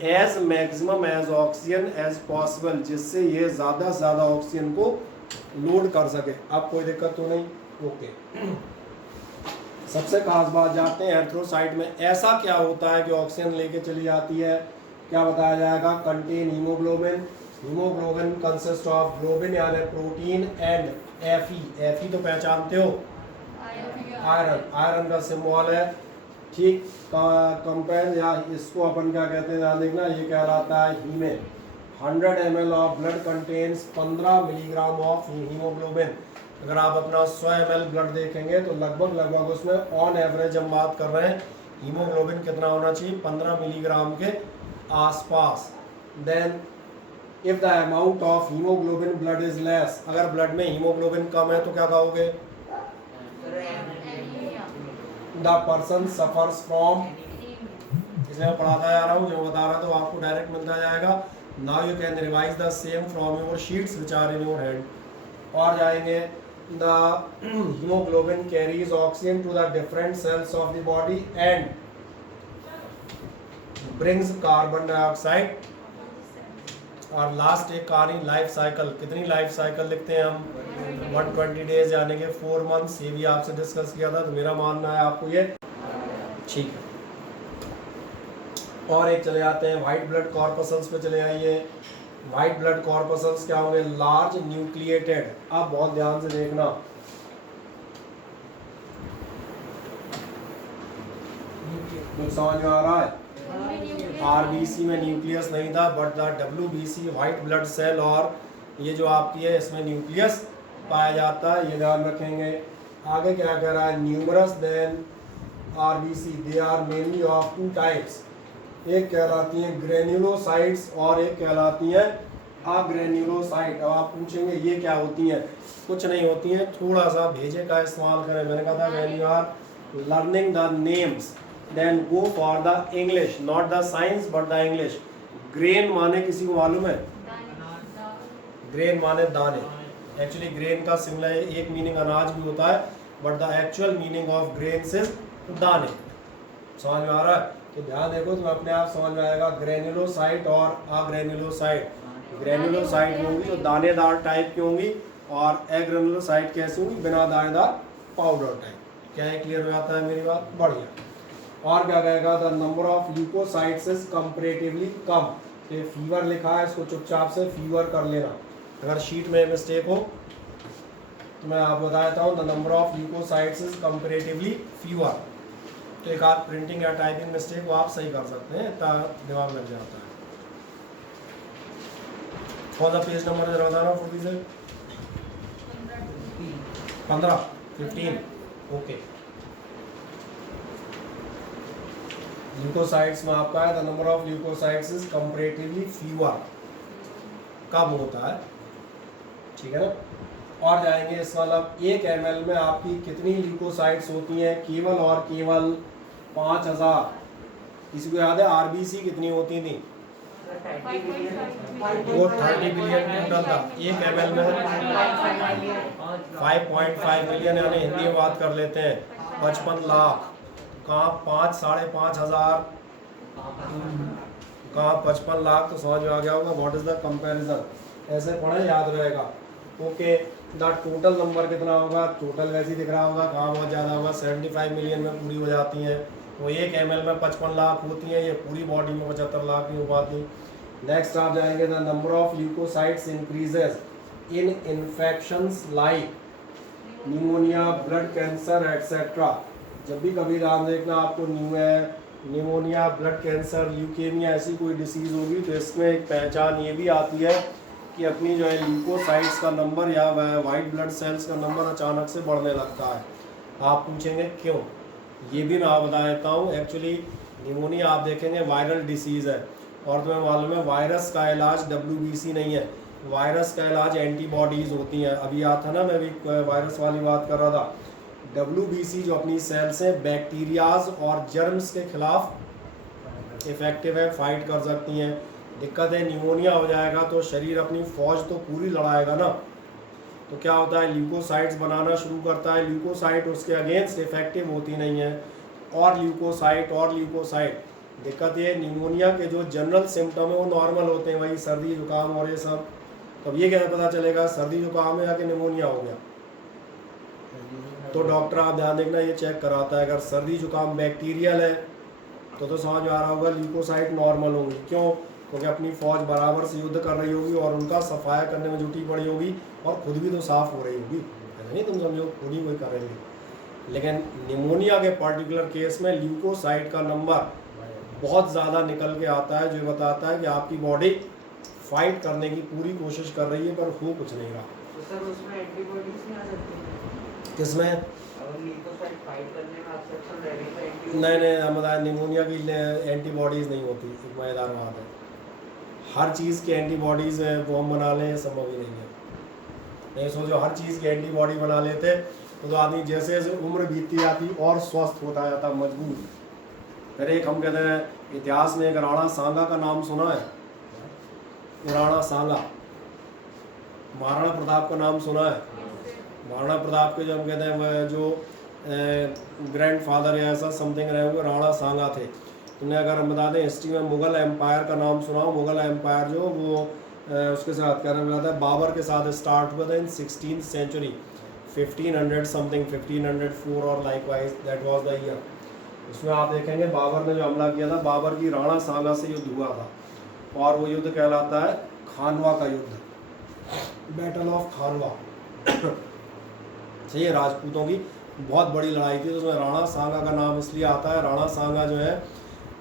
as maximum as oxygen as possible, जिससे ये ज़्यादा से ज़्यादा ऑक्सीजन को लोड कर सके। अब कोई दिक्कत तो नहीं? ओके। सबसे खास बात जाते हैं एरिथ्रोसाइट में। ऐसा क्या होता है कि ऑक्सीजन लेके चली जाती है? क्या बताया जाएगा? Contain haemoglobin. Haemoglobin consist of globin यानी प्रोटीन एंड Fe तो पहचानते हो, आयरन। आयरन का सिंबल है, ठीक। कंपेन या इसको अपन क्या कहते हैं ध्यान देखना, ये कहलाता है हीमे। 100 ml of blood contains 15 milligram of haemoglobin. अगर आप अपना 100 ml ब्लड देखेंगे तो लगभग उसमें ऑन एवरेज हम बात कर रहे हैं हीमोग्लोबिन कितना होना चाहिए, 15 मिलीग्राम के आसपास। Then if the amount of haemoglobin blood is less, अगर ब्लड में हीमोग्लोबिन कम है तो क्या कहोगे? द पर्सन सफर्स फ्रॉम, इसलिए मैं पढ़ाता जा रहा हूँ, जो बता रहा तो आपको डायरेक्ट मिलता जाएगा। Now you can revise the same from your sheets which are in your hand. और जाएंगे, the haemoglobin carries oxygen to the different cells of the body and brings carbon dioxide. और लास्ट एक कहानी, life cycle. कितनी life cycle लिखते हैं हम? 120 days यानी कि 4 मंथ्स। ये भी आपसे डिस्कस किया था, तो मेरा मानना है आपको ये ठीक है। और एक चले जाते हैं वाइट ब्लड कॉर्पसल्स पे चले आइए। वाइट ब्लड कॉर्पसल्स क्या होंगे? Large nucleated. अब बहुत ध्यान से देखना, कुछ समझ में आ रहा है? आरबीसी में न्यूक्लियस नहीं था, but the WBC white blood cell और ये जो आपकी है इसमें न्यूक्लियस पाया जाता है, ये ध्यान रखेंगे। आगे क्या कह रहा है? Numerous then RBC, they are mainly of 2 types. एक कहलाती हैं ग्रेन्युलोसाइट्स और एक कहलाती हैं अग्रेन्युलोसाइट। अब आप पूछेंगे ये क्या होती हैं? कुछ नहीं होती हैं, थोड़ा सा भेजे का इस्तेमाल करें। मैंने कहा था when you are learning the names then go for the English, not the science but the English. Grain माने किसी को मालूम है? ग्रेन माने दाने। एक्चुअली ग्रेन का सिमिलर एक मीनिंग अनाज भी होता है, but the actual meaning of grains is दाने। समझ में आ रहा है? तो ध्यान देखो तो अपने आप समझ में आएगा। ग्रेन्युलोसाइट और अग्रेन्युलोसाइट। ग्रेन्युलोसाइट होंगी जो दानेदार टाइप की होंगी, और एग्रेन्युलोसाइट कैसी होंगी? बिना दानेदार, पाउडर टाइप। क्या है? क्लियर हो जाता है मेरी बात? बढ़िया। और क्या कहेगा? The number of leukocytes is comparatively कम। ये फीवर लिखा है, इसको चुपचाप से फीवर कर लेना। अगर शीट में मिस्टेक हो तो मैं आपको बता देता हूँ, the number of leukocytes is comparatively fewer. तो एक आध प्रिंटिंग या टाइपिंग मिस्टेक वो आप सही कर सकते हैं, इतना दिमाग लग जाता है। फॉर द पेज नंबर जरा बताना, 47 15 ओके। ल्यूकोसाइट्स में आपका है the number of leukocytes is comparatively fever, कम होता है, ठीक है ना। और जाएंगे इस वाला 1 ml में आपकी कितनी ल्यूकोसाइट्स होती हैं, केवल और केवल 5000। किसी को याद है आरबीसी कितनी होती थी? वो 30 बिलियन टोटल था। 1 ml में 5.5 मिलियन, यानी हिंदी में बात कर लेते हैं 55 लाख। कहाँ 5 साढ़े 5 हजार, कहाँ 55 लाख, तो समझ में आ गया होगा व्हाट इज द कंपैरिजन। ऐसे पढ़े याद रहेगा। ओके, द टोटल नंबर कितना होगा, टोटल वैसे ही दिख रहा होगा, कहाँ बहुत ज़्यादा होगा, 75 मिलियन में पूरी हो जाती हैं। वो 1 ml में 55 लाख होती हैं, ये पूरी बॉडी में 75 लाख नहीं हो पाती। नेक्स्ट आप जाएंगे the number of leukocytes increases in infections like pneumonia, blood cancer etcetera. जब भी कभी ध्यान देखना आपको निमोनिया, ब्लड कैंसर, ल्यूकेमिया ऐसी कोई डिसीज़ होगी तो इसमें एक पहचान ये भी आती है कि अपनी जो है ल्यूकोसाइट्स का नंबर या वाइट ब्लड सेल्स का नंबर अचानक से बढ़ने लगता है। आप पूछेंगे क्यों, ये भी मैं बता देता हूँ। एक्चुअली निमोनिया आप देखेंगे वायरल डिसीज़ है, और तुम्हें मालूम है वायरस का इलाज WBC नहीं है, वायरस का इलाज एंटीबॉडीज़ होती हैं। अभी आता था ना, मैं भी वायरस वाली बात कर रहा था। WBC जो अपनी सेल्स हैं बैक्टीरियाज और जर्म्स के खिलाफ इफेक्टिव है, फाइट कर सकती हैं। दिक्कत है निमोनिया हो जाएगा तो शरीर अपनी फौज तो पूरी लड़ाएगा ना, तो क्या होता है ल्यूकोसाइट्स बनाना शुरू करता है। ल्यूकोसाइट उसके अगेंस्ट इफेक्टिव होती नहीं है, और ल्यूकोसाइट। दिक्कत ये निमोनिया के जो जनरल सिम्टम है वो नॉर्मल होते हैं, वही सर्दी जुकाम और ये सब। तब ये कैसे पता चलेगा सर्दी जुकाम है या कि निमोनिया हो गया? तो डॉक्टर आप ध्यान देखना ये चेक कराता है, अगर सर्दी जुकाम बैक्टीरियल है तो समझ में आ रहा होगा ल्यूकोसाइट नॉर्मल होंगी। क्यों? क्योंकि अपनी फौज बराबर से युद्ध कर रही होगी और उनका सफाया करने में जुटी पड़ी होगी, और खुद भी तो साफ हो रही होगी, ऐसा नहीं तुम समझो खुद ही कोई करेंगे। लेकिन निमोनिया के पर्टिकुलर केस में ल्यूकोसाइट का नंबर बहुत ज़्यादा निकल के आता है, जो बताता है कि आपकी बॉडी फाइट करने की पूरी कोशिश कर रही है पर हो कुछ नहीं रहा। तो सर उसमें एंटीबॉडीज नहीं आ सकती? किसमें? अगर ल्यूकोसाइट फाइट करने में एक्सेप्शन रहेगी तो एंटीबॉडी नहीं, हमारा निमोनिया की एंटीबॉडीज़ नहीं होती, एक मज़ेदार बात है। हर चीज़ की एंटीबॉडीज़ वो हम बना लें, संभव ही नहीं है। नहीं सोचो हर चीज़ की एंटीबॉडी बना लेते तो आदमी जैसे जैसे उम्र बीतती जाती और स्वस्थ होता जाता, मजबूत। फिर एक हम कहते हैं इतिहास में एक राणा सांगा का नाम सुना है? राणा सांगा, महाराणा प्रताप का नाम सुना है? महाराणा प्रताप के जो हम कहते हैं जो ग्रैंडफादर या ऐसा समथिंग रहे हुए राणा सांगा थे। तुमने अगर हम बता दें हिस्ट्री में मुग़ल एम्पायर का नाम सुना हो, मुग़ल एम्पायर जो वो उसके साथ क्या नाम आता है, बाबर के साथ स्टार्ट हुआ था इन 16th सेंचुरी, 1500 समथिंग, 1504 और likewise that was the year. उसमें आप देखेंगे बाबर ने जो हमला किया था, बाबर की राणा सांगा से युद्ध हुआ था, और वो युद्ध कहलाता है खानवा का युद्ध, बैटल ऑफ खानवा। सही है, राजपूतों की बहुत बड़ी लड़ाई थी, तो उसमें राणा सांगा का नाम इसलिए आता है, राणा सांगा जो है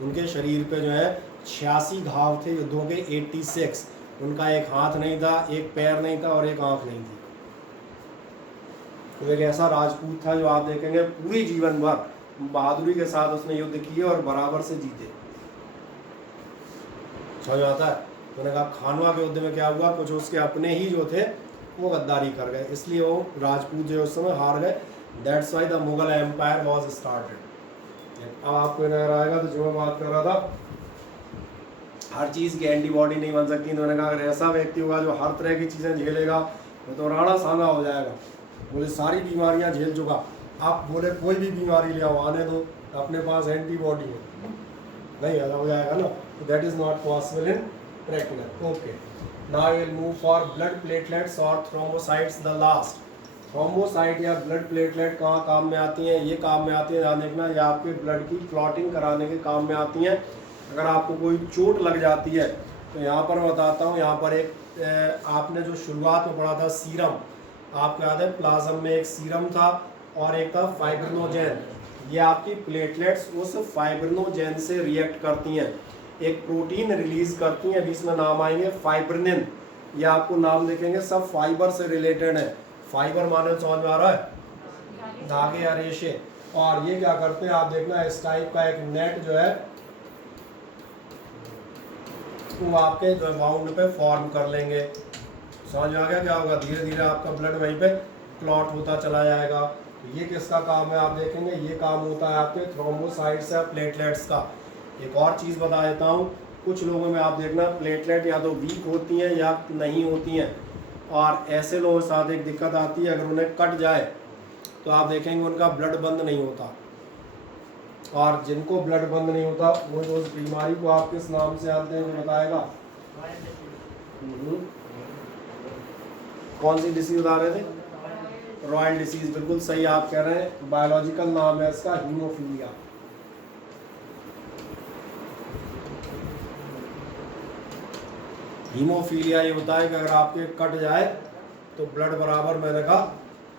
उनके शरीर पे जो है 86 घाव थे युद्धों के, 86। उनका एक हाथ नहीं था, एक पैर नहीं था और एक आंख नहीं थी। तो एक ऐसा राजपूत था जो आप देखेंगे पूरी जीवन भर बहादुरी के साथ उसने युद्ध किए और बराबर से जीते। समझ आता है? उन्होंने कहा खानवा के युद्ध में क्या हुआ, कुछ उसके अपने ही जो थे वो गद्दारी कर गए, इसलिए वो राजपूत जो उस समय हार गए। That's why the Mughal Empire was started. अब आपको नजर आएगा तो जो मैं बात कर रहा था, हर चीज़ की एंटीबॉडी नहीं बन सकती। उन्होंने कहा अगर ऐसा व्यक्ति होगा जो हर तरह की चीज़ें झेलेगा तो राणा सांगा हो जाएगा। बोले सारी बीमारियां झेल चुका, आप बोले कोई भी बीमारी ले आओ, आने दो, अपने पास एंटीबॉडी है, नहीं ऐसा हो जाएगा ना। That is not possible in practical. Okay, now will move for blood platelets और थ्रोम्बोसाइट्स द लास्ट। थ्रोम्बोसाइट या ब्लड प्लेटलेट कहाँ काम में आती हैं? ये काम में आती है, ध्यान देखना, ये आपके ब्लड की क्लॉटिंग कराने के काम में आती हैं। अगर आपको कोई चोट लग जाती है तो यहाँ पर मैं बताता हूँ, यहाँ पर एक आपने जो शुरुआत में पढ़ा था सीरम, आपको याद है प्लाज्म में एक सीरम था और एक था फाइब्रिनोजेन। ये आपकी प्लेटलेट्स उस फाइब्रिनोजेन से रिएक्ट करती हैं, एक प्रोटीन रिलीज करती हैं, अभी इसमें नाम आएंगे फाइब्रिनिन। ये आपको नाम देखेंगे सब फाइबर से रिलेटेड है। फाइबर माने समझ में आ रहा है? धागे या रेशे, और ये क्या करते हैं आप देखना इस टाइप का एक नेट जो है वो आपके जो बाउंड पे फॉर्म कर लेंगे। समझ में आ गया? क्या होगा, धीरे धीरे आपका ब्लड वहीं पे क्लॉट होता चला जाएगा। तो ये किसका काम है आप देखेंगे, ये काम होता है आपके थ्रोम्बोसाइट्स या प्लेटलेट्स का। एक और चीज़ बता देता हूँ, कुछ लोगों में आप देखना प्लेटलेट या तो वीक होती हैं या नहीं होती हैं, और ऐसे लोगों के साथ एक दिक्कत आती है, अगर उन्हें कट जाए तो आप देखेंगे उनका ब्लड बंद नहीं होता। और जिनको ब्लड बंद नहीं होता वो उस बीमारी को आप किस नाम से जानते हैं, वो बताएगा। कौन सी डिसीज बता रहे थे? रॉयल डिसीज, बिल्कुल सही आप कह रहे हैं। बायोलॉजिकल नाम है इसका हीमोफीलिया। हीमोफीलिया ये होता है कि अगर आपके कट जाए तो ब्लड बराबर मैंने कहा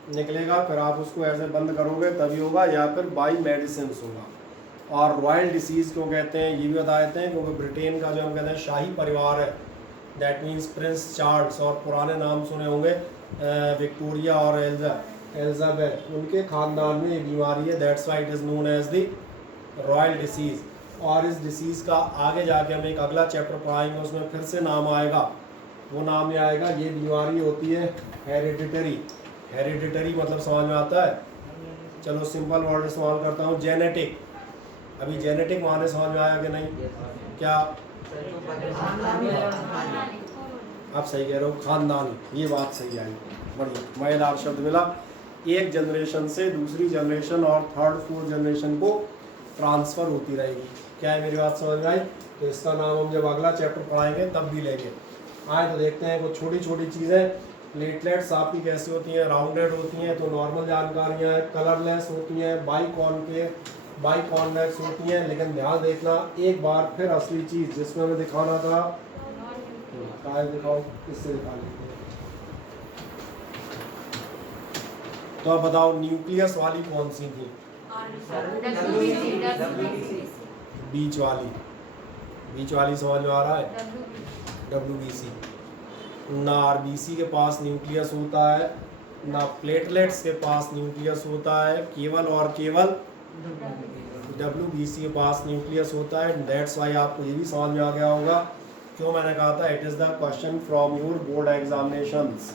निकलेगा, फिर आप उसको ऐसे बंद करोगे तभी होगा, या फिर बाई मेडिसिन होगा। और रॉयल डिसीज़ क्यों कहते हैं ये भी बता देते हैं, क्योंकि ब्रिटेन का जो हम कहते हैं शाही परिवार है, दैट मीन्स प्रिंस चार्ल्स, और पुराने नाम सुने होंगे विक्टोरिया और एलिजाबेथ, उनके ख़ानदान में ये बीमारी है, that's why it is known as the royal disease. और इस डिसीज़ का आगे जाके हम एक अगला चैप्टर पढ़ाएंगे, उसमें फिर से नाम आएगा, वो नाम ये आएगा। ये बीमारी होती है हेरिडिटरी। हेरिडिटरी मतलब समझ में आता है? चलो सिंपल वर्ड इस्तेमाल करता हूँ, जेनेटिक। अभी जेनेटिक माने समझ में आया कि नहीं? क्या आप सही कह रहे हो, खानदानी, ये बात सही आई, बढ़िया मज़ेदार शब्द मिला। एक जनरेशन से दूसरी जनरेशन और थर्ड फोर्थ जनरेशन को ट्रांसफ़र होती रहेगी। क्या है, मेरी बात समझ में आई? तो इसका नाम हम जब अगला चैप्टर पढ़ाएंगे तब भी लेंगे। आए तो देखते हैं कुछ छोटी छोटी चीज़ें। प्लेटलेट्स आपकी कैसी होती हैं, राउंडेड होती हैं तो नॉर्मल जानकारियाँ हैं, कलरलेस होती हैं, बाई कॉन्वेक्स होती हैं। लेकिन ध्यान देखना एक बार फिर असली चीज़ जिसमें हमें दिखाना था, कहाँ दिखाओ, किससे दिखा लेते हैं। तो अब बताओ न्यूक्लियस वाली कौन सी थी? बीच वाली समझ में आ रहा है? WBC। ना RBC के पास न्यूक्लियस होता है, ना प्लेटलेट्स के पास न्यूक्लियस होता है, केवल और केवल WBC के पास न्यूक्लियस होता है। दैट्स वाई आपको ये भी समझ में आ गया होगा क्यों मैंने कहा था it is the question from your board examinations.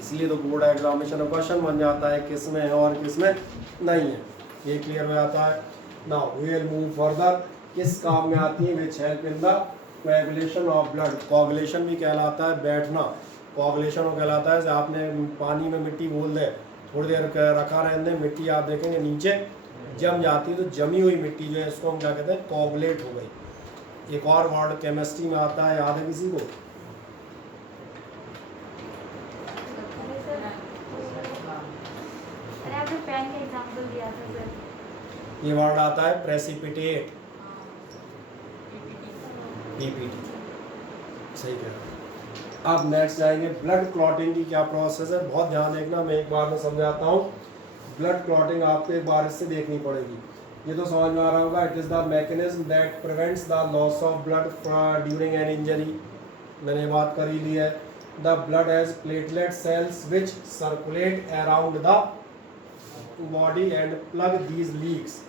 इसलिए तो बोर्ड एग्जामिनेशन में क्वेश्चन बन जाता है किस में है और किस में नहीं है, ये क्लियर हो जाता है। Now we will move further. किस काम में आती है? Which help in the coagulation of blood. Coagulation भी कहलाता है बैठना, कोएगुलेशन वो कहलाता है जैसे आपने पानी में मिट्टी घोल दे, थोड़ी देर रखा रहने दें, मिट्टी आप देखेंगे नीचे जम जाती है, तो जमी हुई मिट्टी जो है इसको हम क्या कहते हैं? कोएगुलेट हो गई। एक और वर्ड केमिस्ट्री में आता है, याद है किसी को? ये वर्ड आता है प्रेसिपिटेट, PPT। सही कह रहे हैं। अब नेक्स्ट जाएंगे, ब्लड क्लॉटिंग की क्या प्रोसेस है, बहुत ध्यान देखना, मैं एक बार में समझाता हूँ। ब्लड क्लॉटिंग आपको एक बार इससे देखनी पड़ेगी। ये तो समझ में आ रहा होगा, it is the mechanism that prevents the loss of blood during an injury. मैंने बात कर ही ली है। The blood has platelet cells which circulate around the body and plug these leaks.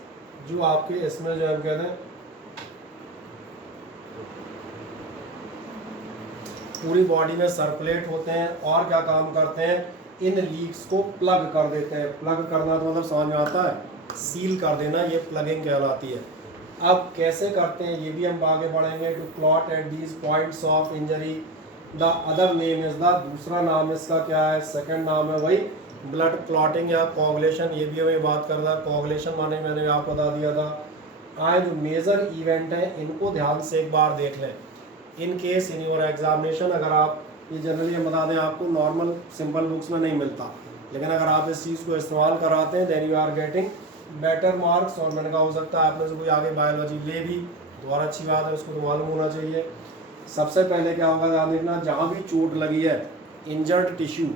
जो आपके इसमें जो हम कहते हैं पूरी बॉडी में सर्कुलेट होते हैं और क्या काम करते हैं? इन लीक्स को प्लग कर देते हैं। प्लग करना तो मतलब समझ में आता है, सील कर देना, ये प्लगिंग कहलाती है। अब कैसे करते हैं ये भी हम आगे बढ़ेंगे। To clot at these points of injury, the other name is the, दूसरा नाम इसका क्या है? सेकंड नाम है वही ब्लड क्लॉटिंग या कोएगुलेशन। ये भी हमें बात करना, कोएगुलेशन माने मैंने आपको बता दिया था। आज जो मेजर इवेंट है इनको ध्यान से एक बार देख लें। In case in your examination, अगर आप ये जनरली हम बता दें आपको नॉर्मल सिंपल बुक्स में नहीं मिलता, लेकिन अगर आप इस चीज़ को इस्तेमाल कराते हैं then you are getting better marks. और मैंने कहा हो सकता है आप में से कोई आगे बायोलॉजी ले भी तो और अच्छी बात है, उसको तो मालूम होना चाहिए। सबसे पहले क्या होगा ध्यान देखना, जहाँ भी चोट लगी है इंजर्ड टिश्यू,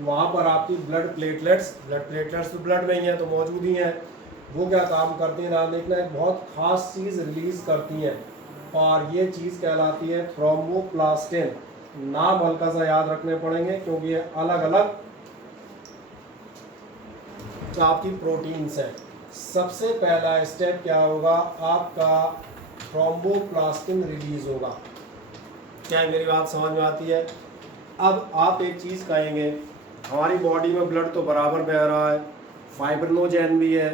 वहाँ पर आपकी ब्लड प्लेटलेट्स तो ब्लड में ही है तो मौजूद ही हैं। वो क्या काम करती हैं ध्यान देखना, एक बहुत ख़ास चीज़ रिलीज़ करती हैं और ये चीज़ कहलाती है थ्रोम्बोप्लास्टिन। नाम हल्का सा याद रखने पड़ेंगे क्योंकि ये अलग अलग तो आपकी प्रोटीन्स हैं। सबसे पहला स्टेप क्या होगा, आपका थ्रोम्बोप्लास्टिन रिलीज होगा। क्या मेरी बात समझ में आती है? अब आप एक चीज़ कहेंगे, हमारी बॉडी में ब्लड तो बराबर बह रहा है, फाइब्रिनोजेन भी है,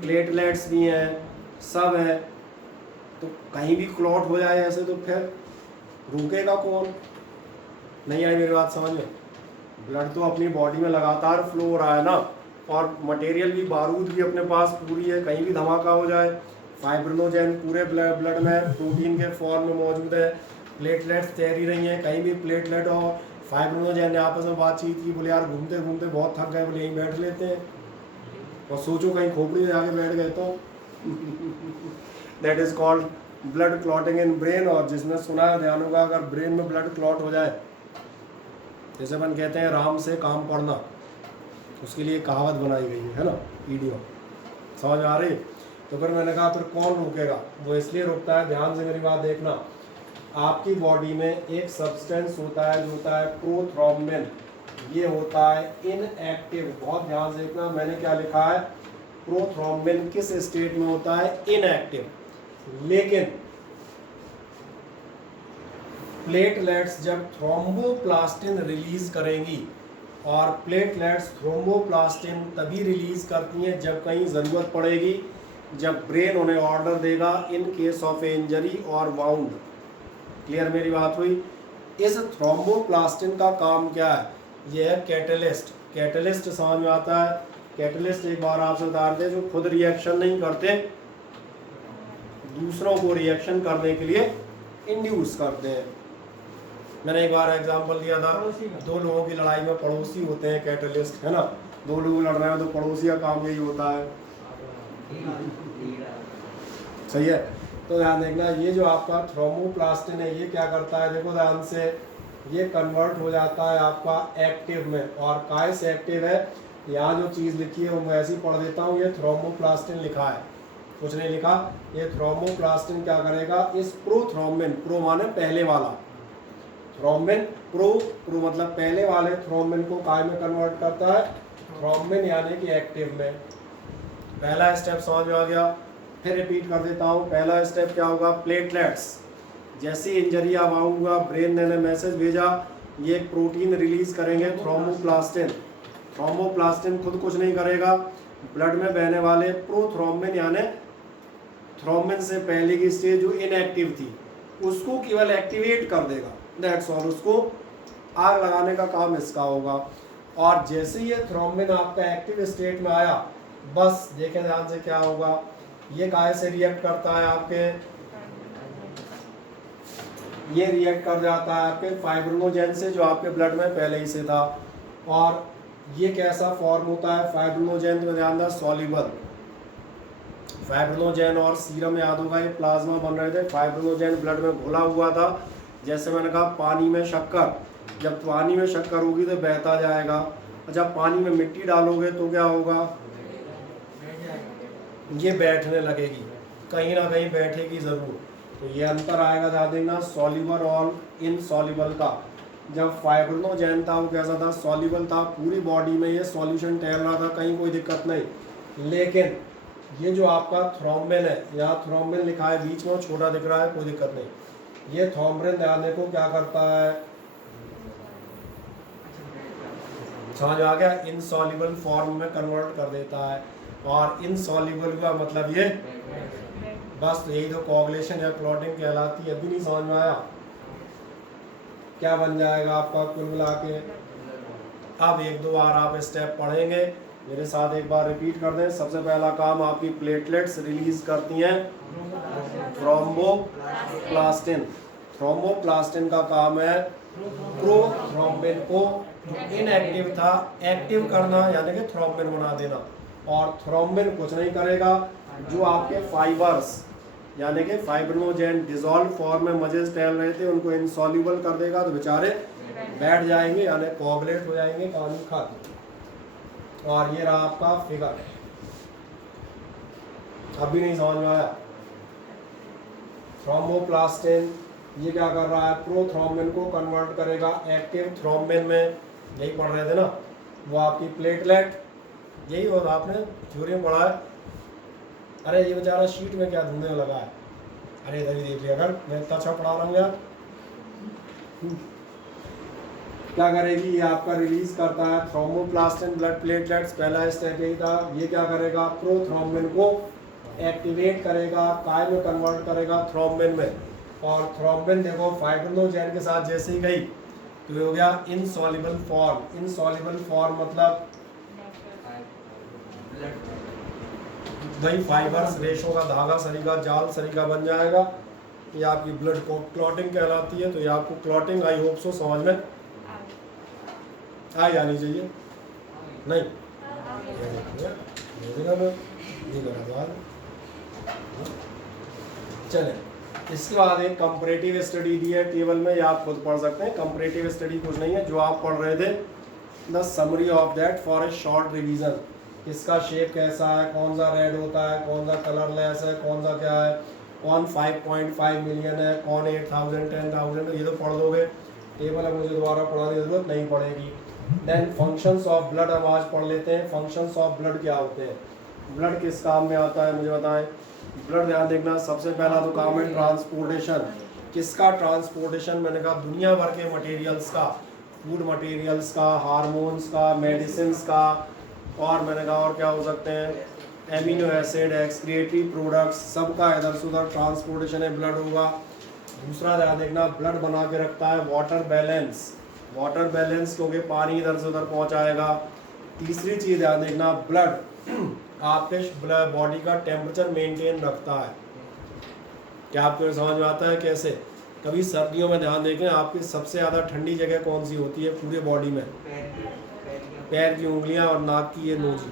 प्लेटलेट्स भी हैं, सब है, तो कहीं भी क्लॉट हो जाए ऐसे तो फिर रुकेगा कौन? नहीं आई मेरी बात समझ में? ब्लड तो अपनी बॉडी में लगातार फ्लो हो रहा है ना, और मटेरियल भी, बारूद भी अपने पास पूरी है, कहीं भी धमाका हो जाए। फाइब्रिनोजेन पूरे ब्लड में प्रोटीन के फॉर्म में मौजूद है, प्लेटलेट्स तैर ही रही हैं, कहीं भी प्लेटलेट और फाइब्रिनोजेन ने आपस में बातचीत की, बोले यार घूमते घूमते बहुत थक गए, बोले यहीं बैठ लेते हैं, और सोचो कहीं खोपड़ी में जाके बैठ गए तो that is called blood clotting in brain. और जिसने सुना है ध्यान होगा, अगर ब्रेन में ब्लड क्लॉट हो जाए, जैसे अपन कहते हैं राम से काम पड़ना, उसके लिए कहावत बनाई गई है ना, वीडियो समझ आ रही? तो फिर मैंने कहा फिर कौन रोकेगा? वो इसलिए रोकता है, ध्यान से मेरी बात देखना, आपकी बॉडी में एक सब्सटेंस होता है जो होता है प्रोथ्रोम्बिन, ये होता है इनएक्टिव। बहुत ध्यान से देखना, मैंने क्या लिखा है, प्रोथ्रोम्बिन किस स्टेट में होता है, इनएक्टिव। लेकिन प्लेटलेट्स जब थ्रोम्बोप्लास्टिन रिलीज करेंगी, और प्लेटलेट्स थ्रोम्बोप्लास्टिन तभी रिलीज करती हैं जब कहीं ज़रूरत पड़ेगी, जब ब्रेन उन्हें ऑर्डर देगा इन केस ऑफ इंजरी और वाउंड। क्लियर मेरी बात हुई? इस थ्रोम्बोप्लास्टिन का काम क्या है? यह है कैटलिस्ट। कैटलिस्ट समझ में आता है? कैटलिस्ट एक बार आपसे बता दें, जो खुद रिएक्शन नहीं करते, दूसरों को रिएक्शन करने के लिए इंड्यूस करते हैं। मैंने एक बार एग्जांपल दिया था, दो लोगों की लड़ाई में पड़ोसी होते हैं कैटलिस्ट, है ना, दो लोग लड़ रहे हैं तो पड़ोसी का काम यही होता है, सही है? तो ध्यान देखना, ये जो आपका थ्रोम्बोप्लास्टिन है, ये क्या करता है, देखो ध्यान से, ये कन्वर्ट हो जाता है आपका एक्टिव में। और काय से एक्टिव है, यहाँ जो चीज़ लिखी है वो मैं ऐसी पढ़ देता हूँ, ये थ्रोम्बोप्लास्टिन लिखा है, कुछ नहीं लिखा। ये थ्रोम्बोप्लास्टिन क्या करेगा, इस प्रोथ्रोम्बिन, प्रो माने पहले वाला, थ्रोम्बिन प्रो मतलब पहले वाले थ्रोम्बिन को काय में कन्वर्ट करता है, थ्रोम्बिन यानी कि एक्टिव में। पहला स्टेप समझ में आ गया? फिर रिपीट कर देता हूँ, पहला स्टेप क्या होगा, प्लेटलेट्स जैसी इंजरी आप आऊँगा, ब्रेन ने मैसेज भेजा, ये एक प्रोटीन रिलीज करेंगे थ्रोम्बोप्लास्टिन। थ्रोम्बोप्लास्टिन खुद कुछ नहीं करेगा, ब्लड में बहने वाले प्रोथ्रोम्बिन यानी थ्रोम्बिन से पहले की स्टेज जो इनएक्टिव थी, उसको केवल एक्टिवेट कर देगा, दैट्स ऑल। उसको आग लगाने का काम इसका होगा। और जैसे ये थ्रोम्बिन आपका एक्टिव स्टेट में आया, बस देखें ध्यान से क्या होगा, ये काय से रिएक्ट करता है आपके, ये रिएक्ट कर जाता है आपके फाइब्रिनोजेन से, जो आपके ब्लड में पहले ही से था। और ये कैसा फॉर्म होता है फाइब्रिनोजेन, तो ध्यान दें, सॉल्युबल। फाइब्रिनोजेन और सीरम याद होगा, ये प्लाज्मा बन रहे थे, फाइब्रिनोजेन ब्लड में घुला हुआ था। जैसे मैंने कहा पानी में शक्कर, जब पानी में शक्कर होगी तो बहता जाएगा, और जब पानी में मिट्टी डालोगे तो क्या होगा, ये बैठने लगेगी, कहीं ना कहीं बैठेगी ज़रूर। तो ये अंतर आएगा, ध्यान देना, सॉल्युबल और इनसॉल्युबल का। जब फाइब्रिनोजेन था वो कैसा था, सॉल्युबल था, पूरी बॉडी में ये सॉल्यूशन टहल रहा था, कहीं कोई दिक्कत नहीं। लेकिन ये जो आपका थ्रोम्बिन है, यहाँ थ्रोम्बिन लिखा है बीच में, छोटा दिख रहा है, कोई दिक्कत नहीं। ये थ्रोम्बिन ध्यान देखो क्या करता है, समझ आ गया, इनसॉल्युबल फॉर्म में कन्वर्ट कर देता है। और इनसॉल्युबल का मतलब ये, बस यही तो कोगुलेशन या क्लॉटिंग कहलाती है। अभी नहीं समझ में आया? क्या बन जाएगा आपका कुल मिला के? अब एक दो बार आप स्टेप पढ़ेंगे, मेरे साथ एक बार रिपीट कर दें। सबसे पहला काम, आपकी प्लेटलेट्स रिलीज करती हैं थ्रोम्बोप्लास्टिन। थ्रोम्बोप्लास्टिन का काम है प्रोथ्रोम्बिन को इनएक्टिव था एक्टिव करना, यानी कि थ्रोम्बिन बना देना। और थ्रोम्बिन कुछ नहीं करेगा, जो आपके फाइबर्स यानी कि फाइब्रिनोजेन डिजॉल्व फॉर्म में मजेज टहल रहे थे, उनको इनसॉल्युबल कर देगा, तो बेचारे बैठ जाएंगे, यानी कोगुलेट हो जाएंगे, कहानी खाती। और ये रहा आपका फिगर। अभी नहीं समझ में आया? थ्रोम्बोप्लास्टिन ये क्या कर रहा है, प्रोथ्रोम्बिन को कन्वर्ट करेगा एक्टिव थ्रोम्बिन में, यही पढ़ रहे थे ना। वो आपकी प्लेटलेट यही होता आपने थ्योरी में पढ़ा है। अरे ये बेचारा शीट में क्या ढूंढने लगा है, अरे इधर ही देख लिया अगर मैं इतना अच्छा पढ़ा रहा हूँ यार। क्या करेगी ये आपका रिलीज करता है थ्रोम्बोप्लास्ट एंड ब्लड प्लेटलेट्स, पहला स्टेप यही था। ये क्या करेगा प्रोथ्रोम्बिन को एक्टिवेट करेगा, काय में कन्वर्ट करेगा थ्रोम्बिन में, और थ्रोम्बिन देखो फाइब्रिनोजेन के साथ जैसे ही गई तो ये हो गया इनसॉल्युबल फॉर्म। इनसॉल्युबल फॉर्म मतलब वही फाइबर्स रेशों का धागा सरीका जाल सरीका बन जाएगा। ये आपकी ब्लड को क्लॉटिंग कहलाती है। तो ये आपको क्लॉटिंग आई होप सो समझ में आ जानी चाहिए। नहीं चले, इसके बाद एक कंपैरेटिव स्टडी दी है टेबल में, ये आप खुद पढ़ सकते हैं। कंपैरेटिव स्टडी कुछ नहीं है, जो आप पढ़ रहे थे the summary of that for a short revision. इसका शेप कैसा है, कौन सा रेड होता है, कौन सा कलरलेस है, कौन सा क्या है, कौन 5.5 मिलियन है, कौन 8,000 10,000, ये तो पढ़ दोगे। टेबल है मुझे दोबारा पढ़ाने की जरूरत नहीं पड़ेगी। देन फंक्शंस ऑफ ब्लड हम आज पढ़ लेते हैं। फंक्शंस ऑफ ब्लड क्या होते हैं, ब्लड किस काम में आता है मुझे बताएं। ब्लड ध्यान देखना, सबसे पहला तो काम है ट्रांसपोर्टेशन। किसका ट्रांसपोर्टेशन, मैंने कहा दुनिया भर के मटेरियल्स का, फूड मटेरियल्स का, हार्मोन्स का, मेडिसिन का, और मैंने कहा और क्या हो सकते हैं, एमिनो एसिड, एक्सक्रिएटरी प्रोडक्ट्स, सबका इधर से उधर ट्रांसपोर्टेशन है ब्लड होगा। दूसरा ध्यान देखना, ब्लड बना के रखता है वाटर बैलेंस। वाटर बैलेंस क्योंकि पानी इधर से उधर पहुंचाएगा। तीसरी चीज़ ध्यान देखना, ब्लड आपके बॉडी का टेम्परेचर मेंटेन रखता है। क्या आपको समझ में आता है कैसे? कभी सर्दियों में ध्यान देखें, आपकी सबसे ज़्यादा ठंडी जगह कौन सी होती है पूरे बॉडी में? पैर की उंगलियां और नाक की ये नोजी।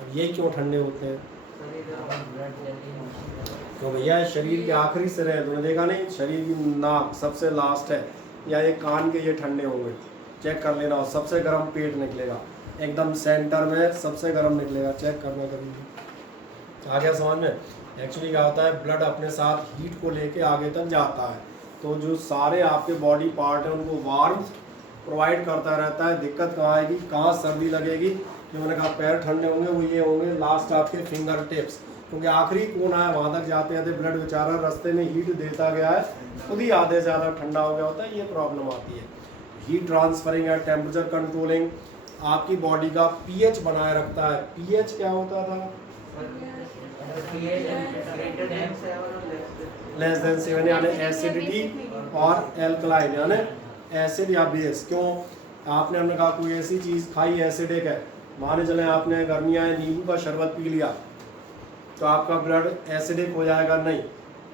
अब यही क्यों ठंडे होते हैं? तो भैया शरीर के आखिरी सिरे हैं, तुमने देखा नहीं, शरीर की नाक सबसे लास्ट है, या ये कान के ये ठंडे होंगे, चेक कर लेना। और सबसे गर्म पेट निकलेगा, एकदम सेंटर में सबसे गर्म निकलेगा, चेक करना कभी। आ गया समझ में? एक्चुअली क्या होता है, ब्लड अपने साथ हीट को लेके आगे तक जाता है, तो जो सारे आपके बॉडी पार्ट हैं उनको वार्मथ प्रोवाइड करता रहता है। दिक्कत कहाँ आएगी, कहाँ सर्दी लगेगी, जो मैंने कहा पैर ठंडे होंगे वो ये होंगे लास्ट आपके फिंगर टिप्स, क्योंकि आखिरी कोना है, वहाँ तक जाते जाते ब्लड बेचारा रास्ते में हीट देता गया है, खुद ही आधे से ज़्यादा ठंडा हो गया होता है, ये प्रॉब्लम आती है। हीट ट्रांसफरिंग है, टेम्परेचर कंट्रोलिंग, आपकी बॉडी का पीएच बनाए रखता है। पीएच क्या होता था? लेस देन 7, यानी एसिडिटी और एल्कलाइन, यानी एसिड या बेस। क्यों? आपने हमने कहा कोई ऐसी चीज़ खाई एसिडिक है, माने चले आपने गर्मियाँ हैं नींबू का शरबत पी लिया तो आपका ब्लड एसिडिक हो जाएगा? नहीं,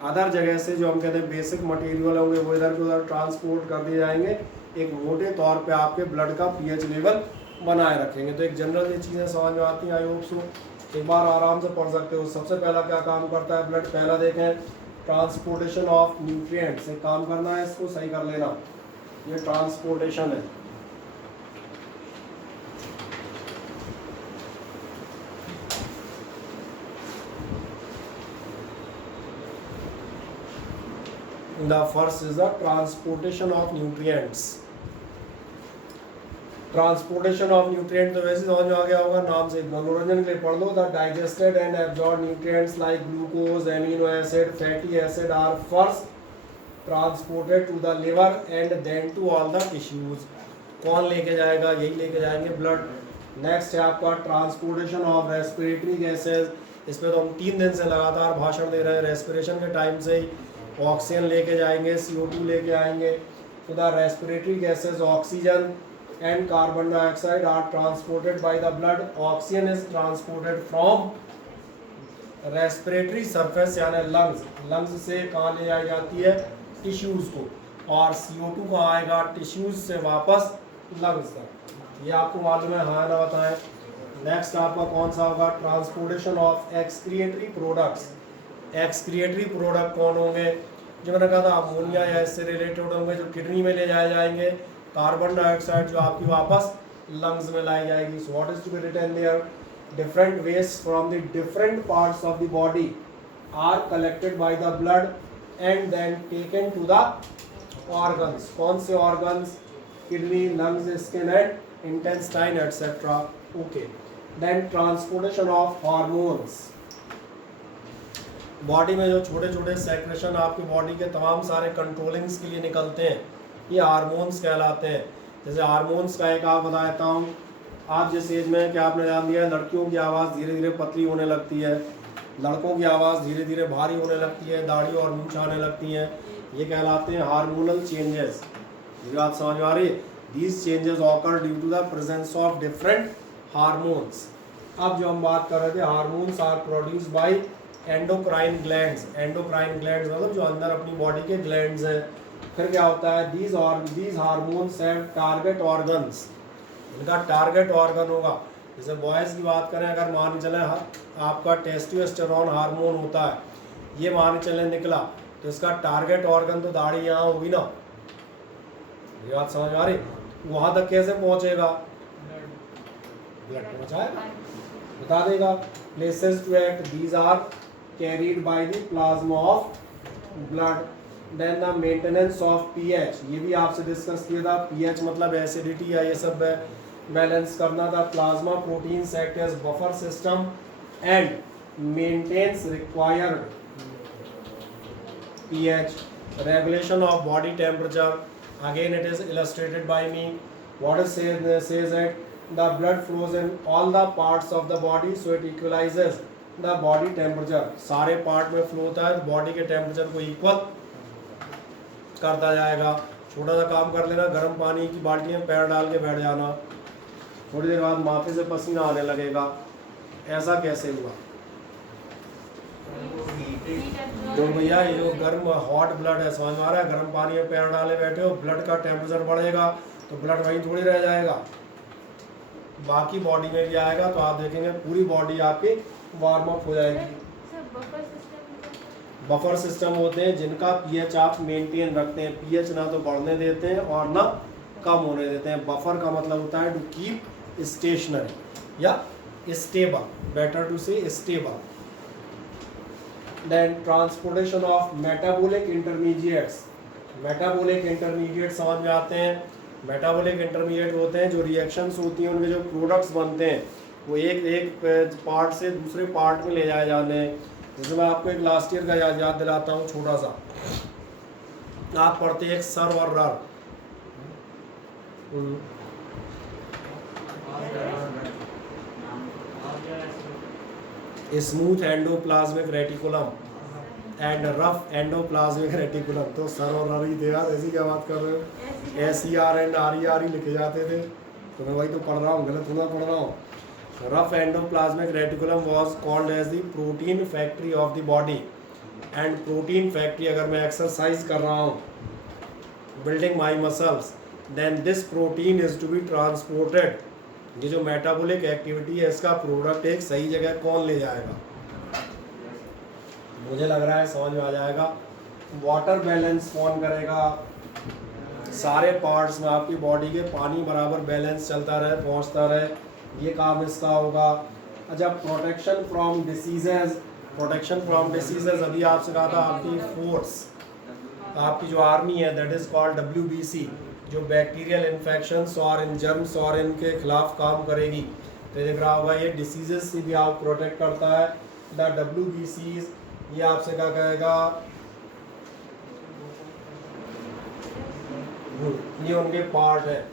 अदर जगह से जो हम कहते हैं बेसिक मटेरियल होंगे वो इधर के उधर ट्रांसपोर्ट कर दिए जाएंगे, एक मोटे तौर पे आपके ब्लड का पीएच लेवल बनाए रखेंगे। तो एक जनरल ये चीज़ें समझ में आती हैं, आई होप सो। एक बार आराम से पढ़ सकते हो। सबसे पहला क्या काम करता है ब्लड, पहला देखें ट्रांसपोर्टेशन ऑफ न्यूट्रिएंट्स। एक काम करना है, इसको सही कर लेना, ये ट्रांसपोर्टेशन है। The first is the transportation of nutrients. Transportation of nutrient तो वैसे समझ में आ गया होगा, नाम से मनोरंजन के लिए पढ़ लो। The digested and absorb nutrients like glucose, amino acid, fatty acid are first transported to the liver and then to all the tissues. कौन लेके जाएगा? यही लेके जाएंगे, ब्लड। नेक्स्ट है आपका ट्रांसपोर्टेशन ऑफ रेस्पिरेटरी गैसेज। इस पर तो हम 3 दिन से लगातार भाषण दे रहे हैं, रेस्पिरेशन के टाइम से ही। ऑक्सीजन लेके जाएंगे, CO2 लेके आएंगे। तो the respiratory gases oxygen and carbon dioxide are transported by the blood. Oxygen is transported from respiratory surface यानी lungs से कहाँ ले जाई जाती है? टिश्यूज़ को। और CO2 कहाँ आएगा? टिश्यूज़ से वापस lungs तक। ये आपको मालूम है, हाँ ना बताएं। नेक्स्ट आपका कौन सा होगा? Transportation of excretory products. Excretory product कौन होंगे? जो मैंने कहा था अमोनिया या इससे रिलेटेड होंगे, जो किडनी में ले जाए जाएंगे। कार्बन डाइऑक्साइड जो आपकी वापस लंग्स में लाई जाएगी। So what is to be written there? Different waste from the different parts of the body are collected by the blood and then taken to the organs. कौन से organs? Kidney, lungs, skin and intestine etcetera. Okay, then transportation of hormones, body में जो छोटे छोटे secretion आपकी body के तमाम सारे कंट्रोलिंग्स के लिए निकलते हैं, ये हार्मोन्स कहलाते हैं। जैसे हार्मोन्स का एक आप बता देता हूँ, आप जिस एज में क्या आपने जान दिया है, लड़कियों की आवाज़ धीरे धीरे पतली होने लगती है, लड़कों की आवाज़ धीरे धीरे भारी होने लगती है, दाढ़ी और मूंछ आने लगती हैं, ये कहलाते हैं हार्मोनल चेंजेस। ये बात समझ में आ रही है? These changes occur due to the presence of different hormones. अब जो हम बात कर रहे थे, hormones are produce by endocrine glands. Endocrine glands मतलब जो अंदर अपनी बॉडी के ग्लैंड्स हैं। फिर क्या होता है, these hormones have target organs, इनका टारगेट ऑर्गन होगा। जैसे बॉयज़ की बात करें, अगर मान चलें आपका टेस्टोस्टेरोन हार्मोन होता है, ये मान चलें निकला, तो इसका टारगेट ऑर्गन तो दाढ़ी यहाँ होगी ना, ये बात समझ में आ रही? वहाँ तक कैसे पहुँचेगा? ब्लड पहुँचाएगा, बता देगा। Places to act, these are carried by the plasma of blood. Then the maintenance of pH, ये भी आपसे डिस्कस किया था। पीएच मतलब एसिडिटी या ये सब बैलेंस करना था। Plasma proteins act as buffer system and maintains required pH. Regulation of body temperature, again it is illustrated by me. What it says that the blood flows in all the parts of the body, so it equalizes the body temperature. सारे part में flow होता है, body के temperature को equal करता जाएगा। छोटा सा काम कर लेना, गर्म पानी की बाल्टी में पैर डाल के बैठ जाना, थोड़ी देर बाद माथे से पसीना आने लगेगा। ऐसा कैसे हुआ? तो भैया ये जो गर्म हॉट ब्लड है, समझ में आ रहा है? गर्म पानी में पैर डाले बैठे हो, ब्लड का टेम्परेचर बढ़ेगा तो ब्लड वहीं थोड़ी रह जाएगा, बाकी बॉडी में भी आएगा। तो आप देखेंगे पूरी बॉडी आपकी वार्म अप हो जाएगी। बफर सिस्टम होते हैं जिनका पीएच आप मेंटेन रखते हैं, पीएच ना तो बढ़ने देते हैं और ना कम होने देते हैं। बफर का मतलब होता है टू कीप स्टेशनरी या स्टेबल, बेटर टू से stable. Then transportation of metabolic intermediates. Metabolic intermediates समझ में आते हैं। Metabolic intermediate होते हैं जो रिएक्शंस होती हैं, उनके जो प्रोडक्ट्स बनते हैं वो एक पार्ट से दूसरे पार्ट में ले जाए जाने हैं। जैसे मैं आपको एक लास्ट ईयर का याद दिलाता हूँ छोटा सा। आप पढ़ते हैं एक सर और RER, smooth endoplasmic reticulum and rough endoplasmic reticulum. तो सर और रर ही थे यार, ऐसी क्या बात कर रहे हो? SER एंड RER ही लिखे जाते थे, तो मैं वही तो पढ़ रहा हूँ, गलत थोड़ा पढ़ रहा हूँ। Rough endoplasmic reticulum was called as the protein factory of the body. And protein factory, अगर मैं एक्सरसाइज कर रहा हूँ, building my muscles, then this protein is to be transported. ये जो मेटाबॉलिक एक्टिविटी है, इसका प्रोडक्ट एक सही जगह कौन ले जाएगा? मुझे लग रहा है समझ में आ जाएगा। वाटर बैलेंस कौन करेगा? सारे पार्ट्स में आपकी बॉडी के पानी बराबर बैलेंस चलता रहे, पहुंचता रहे, ये काम इसका होगा। अच्छा, protection from diseases. Protection from diseases अभी आपसे कहा था, आपकी फोर्स, आपकी जो आर्मी है दैट इज कॉल्ड WBC, जो बैक्टीरियल इन्फेक्शंस और इन जर्म्स और इनके खिलाफ काम करेगी। तो दिख रहा होगा ये डिसीजेस से भी आप प्रोटेक्ट करता है। द WBCs, ये आपसे क्या कहेगा? ये उनके पार्ट है,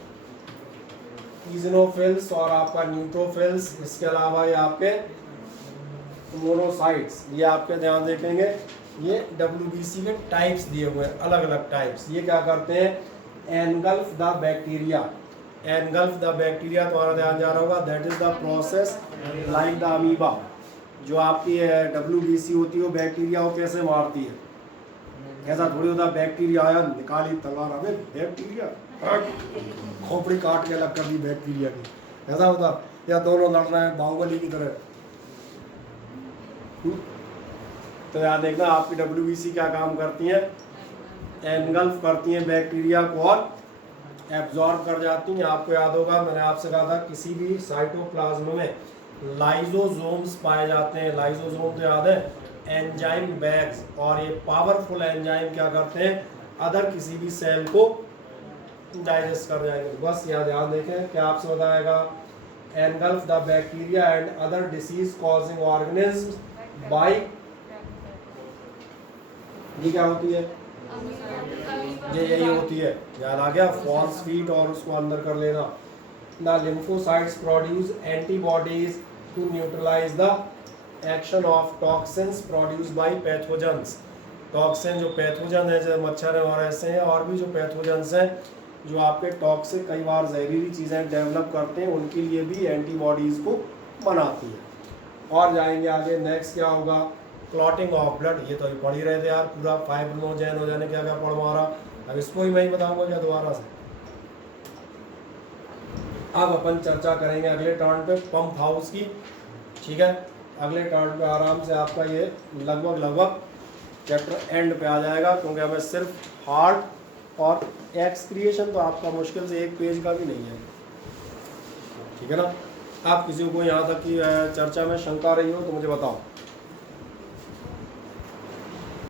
इजनोफिल्स और आपका न्यूट्रोफिल्स। इसके अलावा ये आपके मोनोसाइट्स, ये आपके ध्यान देखेंगे, ये WBC के टाइप्स दिए हुए हैं, अलग अलग टाइप्स। ये क्या करते हैं? Engulf the bacteria. Engulf the bacteria, तुम्हारा ध्यान जा रहा होगा, that is the process like the amoeba. जो आपकी WBC होती है वो बैक्टीरिया को कैसे मारती है? ऐसा थोड़ी होता बैक्टीरिया आया निकाली तलवार, अबे बैक्टीरिया खोपड़ी काट के अलग कर दी बैक्टीरिया की, ऐसा होता? या दोनों लड़ रहे हैं बाहुबली की तरह। तो याद देखना, आपकी WBC क्या काम करती है? एनगल्फ करती हैं बैक्टीरिया को और एब्जॉर्ब कर जाती हैं। आपको याद होगा, मैंने आपसे कहा था किसी भी साइटोप्लाज्म में लाइजोसोम्स पाए जाते हैं। लाइजोसोम तो याद है, एंजाइम बैग्स, और ये पावरफुल एंजाइम क्या करते हैं? अदर किसी भी सेल को डाइजेस्ट कर जाएंगे। बस यहाँ ध्यान देखें, क्या आपसे बताएगा? engulf the bacteria and other disease causing organisms by ये क्या होती है, ये यही होती है, याद आ गया, फॉस्फेट और उसको अंदर कर लेना। The lymphocytes produce antibodies to neutralise the action of toxins produce by pathogens. Toxin जो पैथोजन है, जैसे मच्छर है और ऐसे हैं, और भी जो पैथोजेंस हैं जो आपके टॉक्सिक कई बार जहरीली चीज़ें डेवलप करते हैं, उनके लिए भी एंटीबॉडीज़ को बनाती है। और जाएंगे आगे, नेक्स्ट क्या होगा, क्लॉटिंग ऑफ ब्लड। ये तो अभी पढ़ ही रहे थे यार, पूरा फाइब्रिनोजेन हो जाने क्या क्या पढ़ मारा, अब इसको ही मैं ही बताऊंगा क्या दोबारा से। अब अपन चर्चा करेंगे अगले टर्न पे पंप हाउस की, ठीक है। अगले टर्न पे आराम से आपका ये लगभग चैप्टर एंड पे आ जाएगा, क्योंकि हमें सिर्फ हार्ट और एक्सक्रिएशन तो आपका मुश्किल से एक पेज का भी नहीं है, ठीक है ना। आप किसी को यहाँ तक की चर्चा में शंका रही हो तो मुझे बताओ।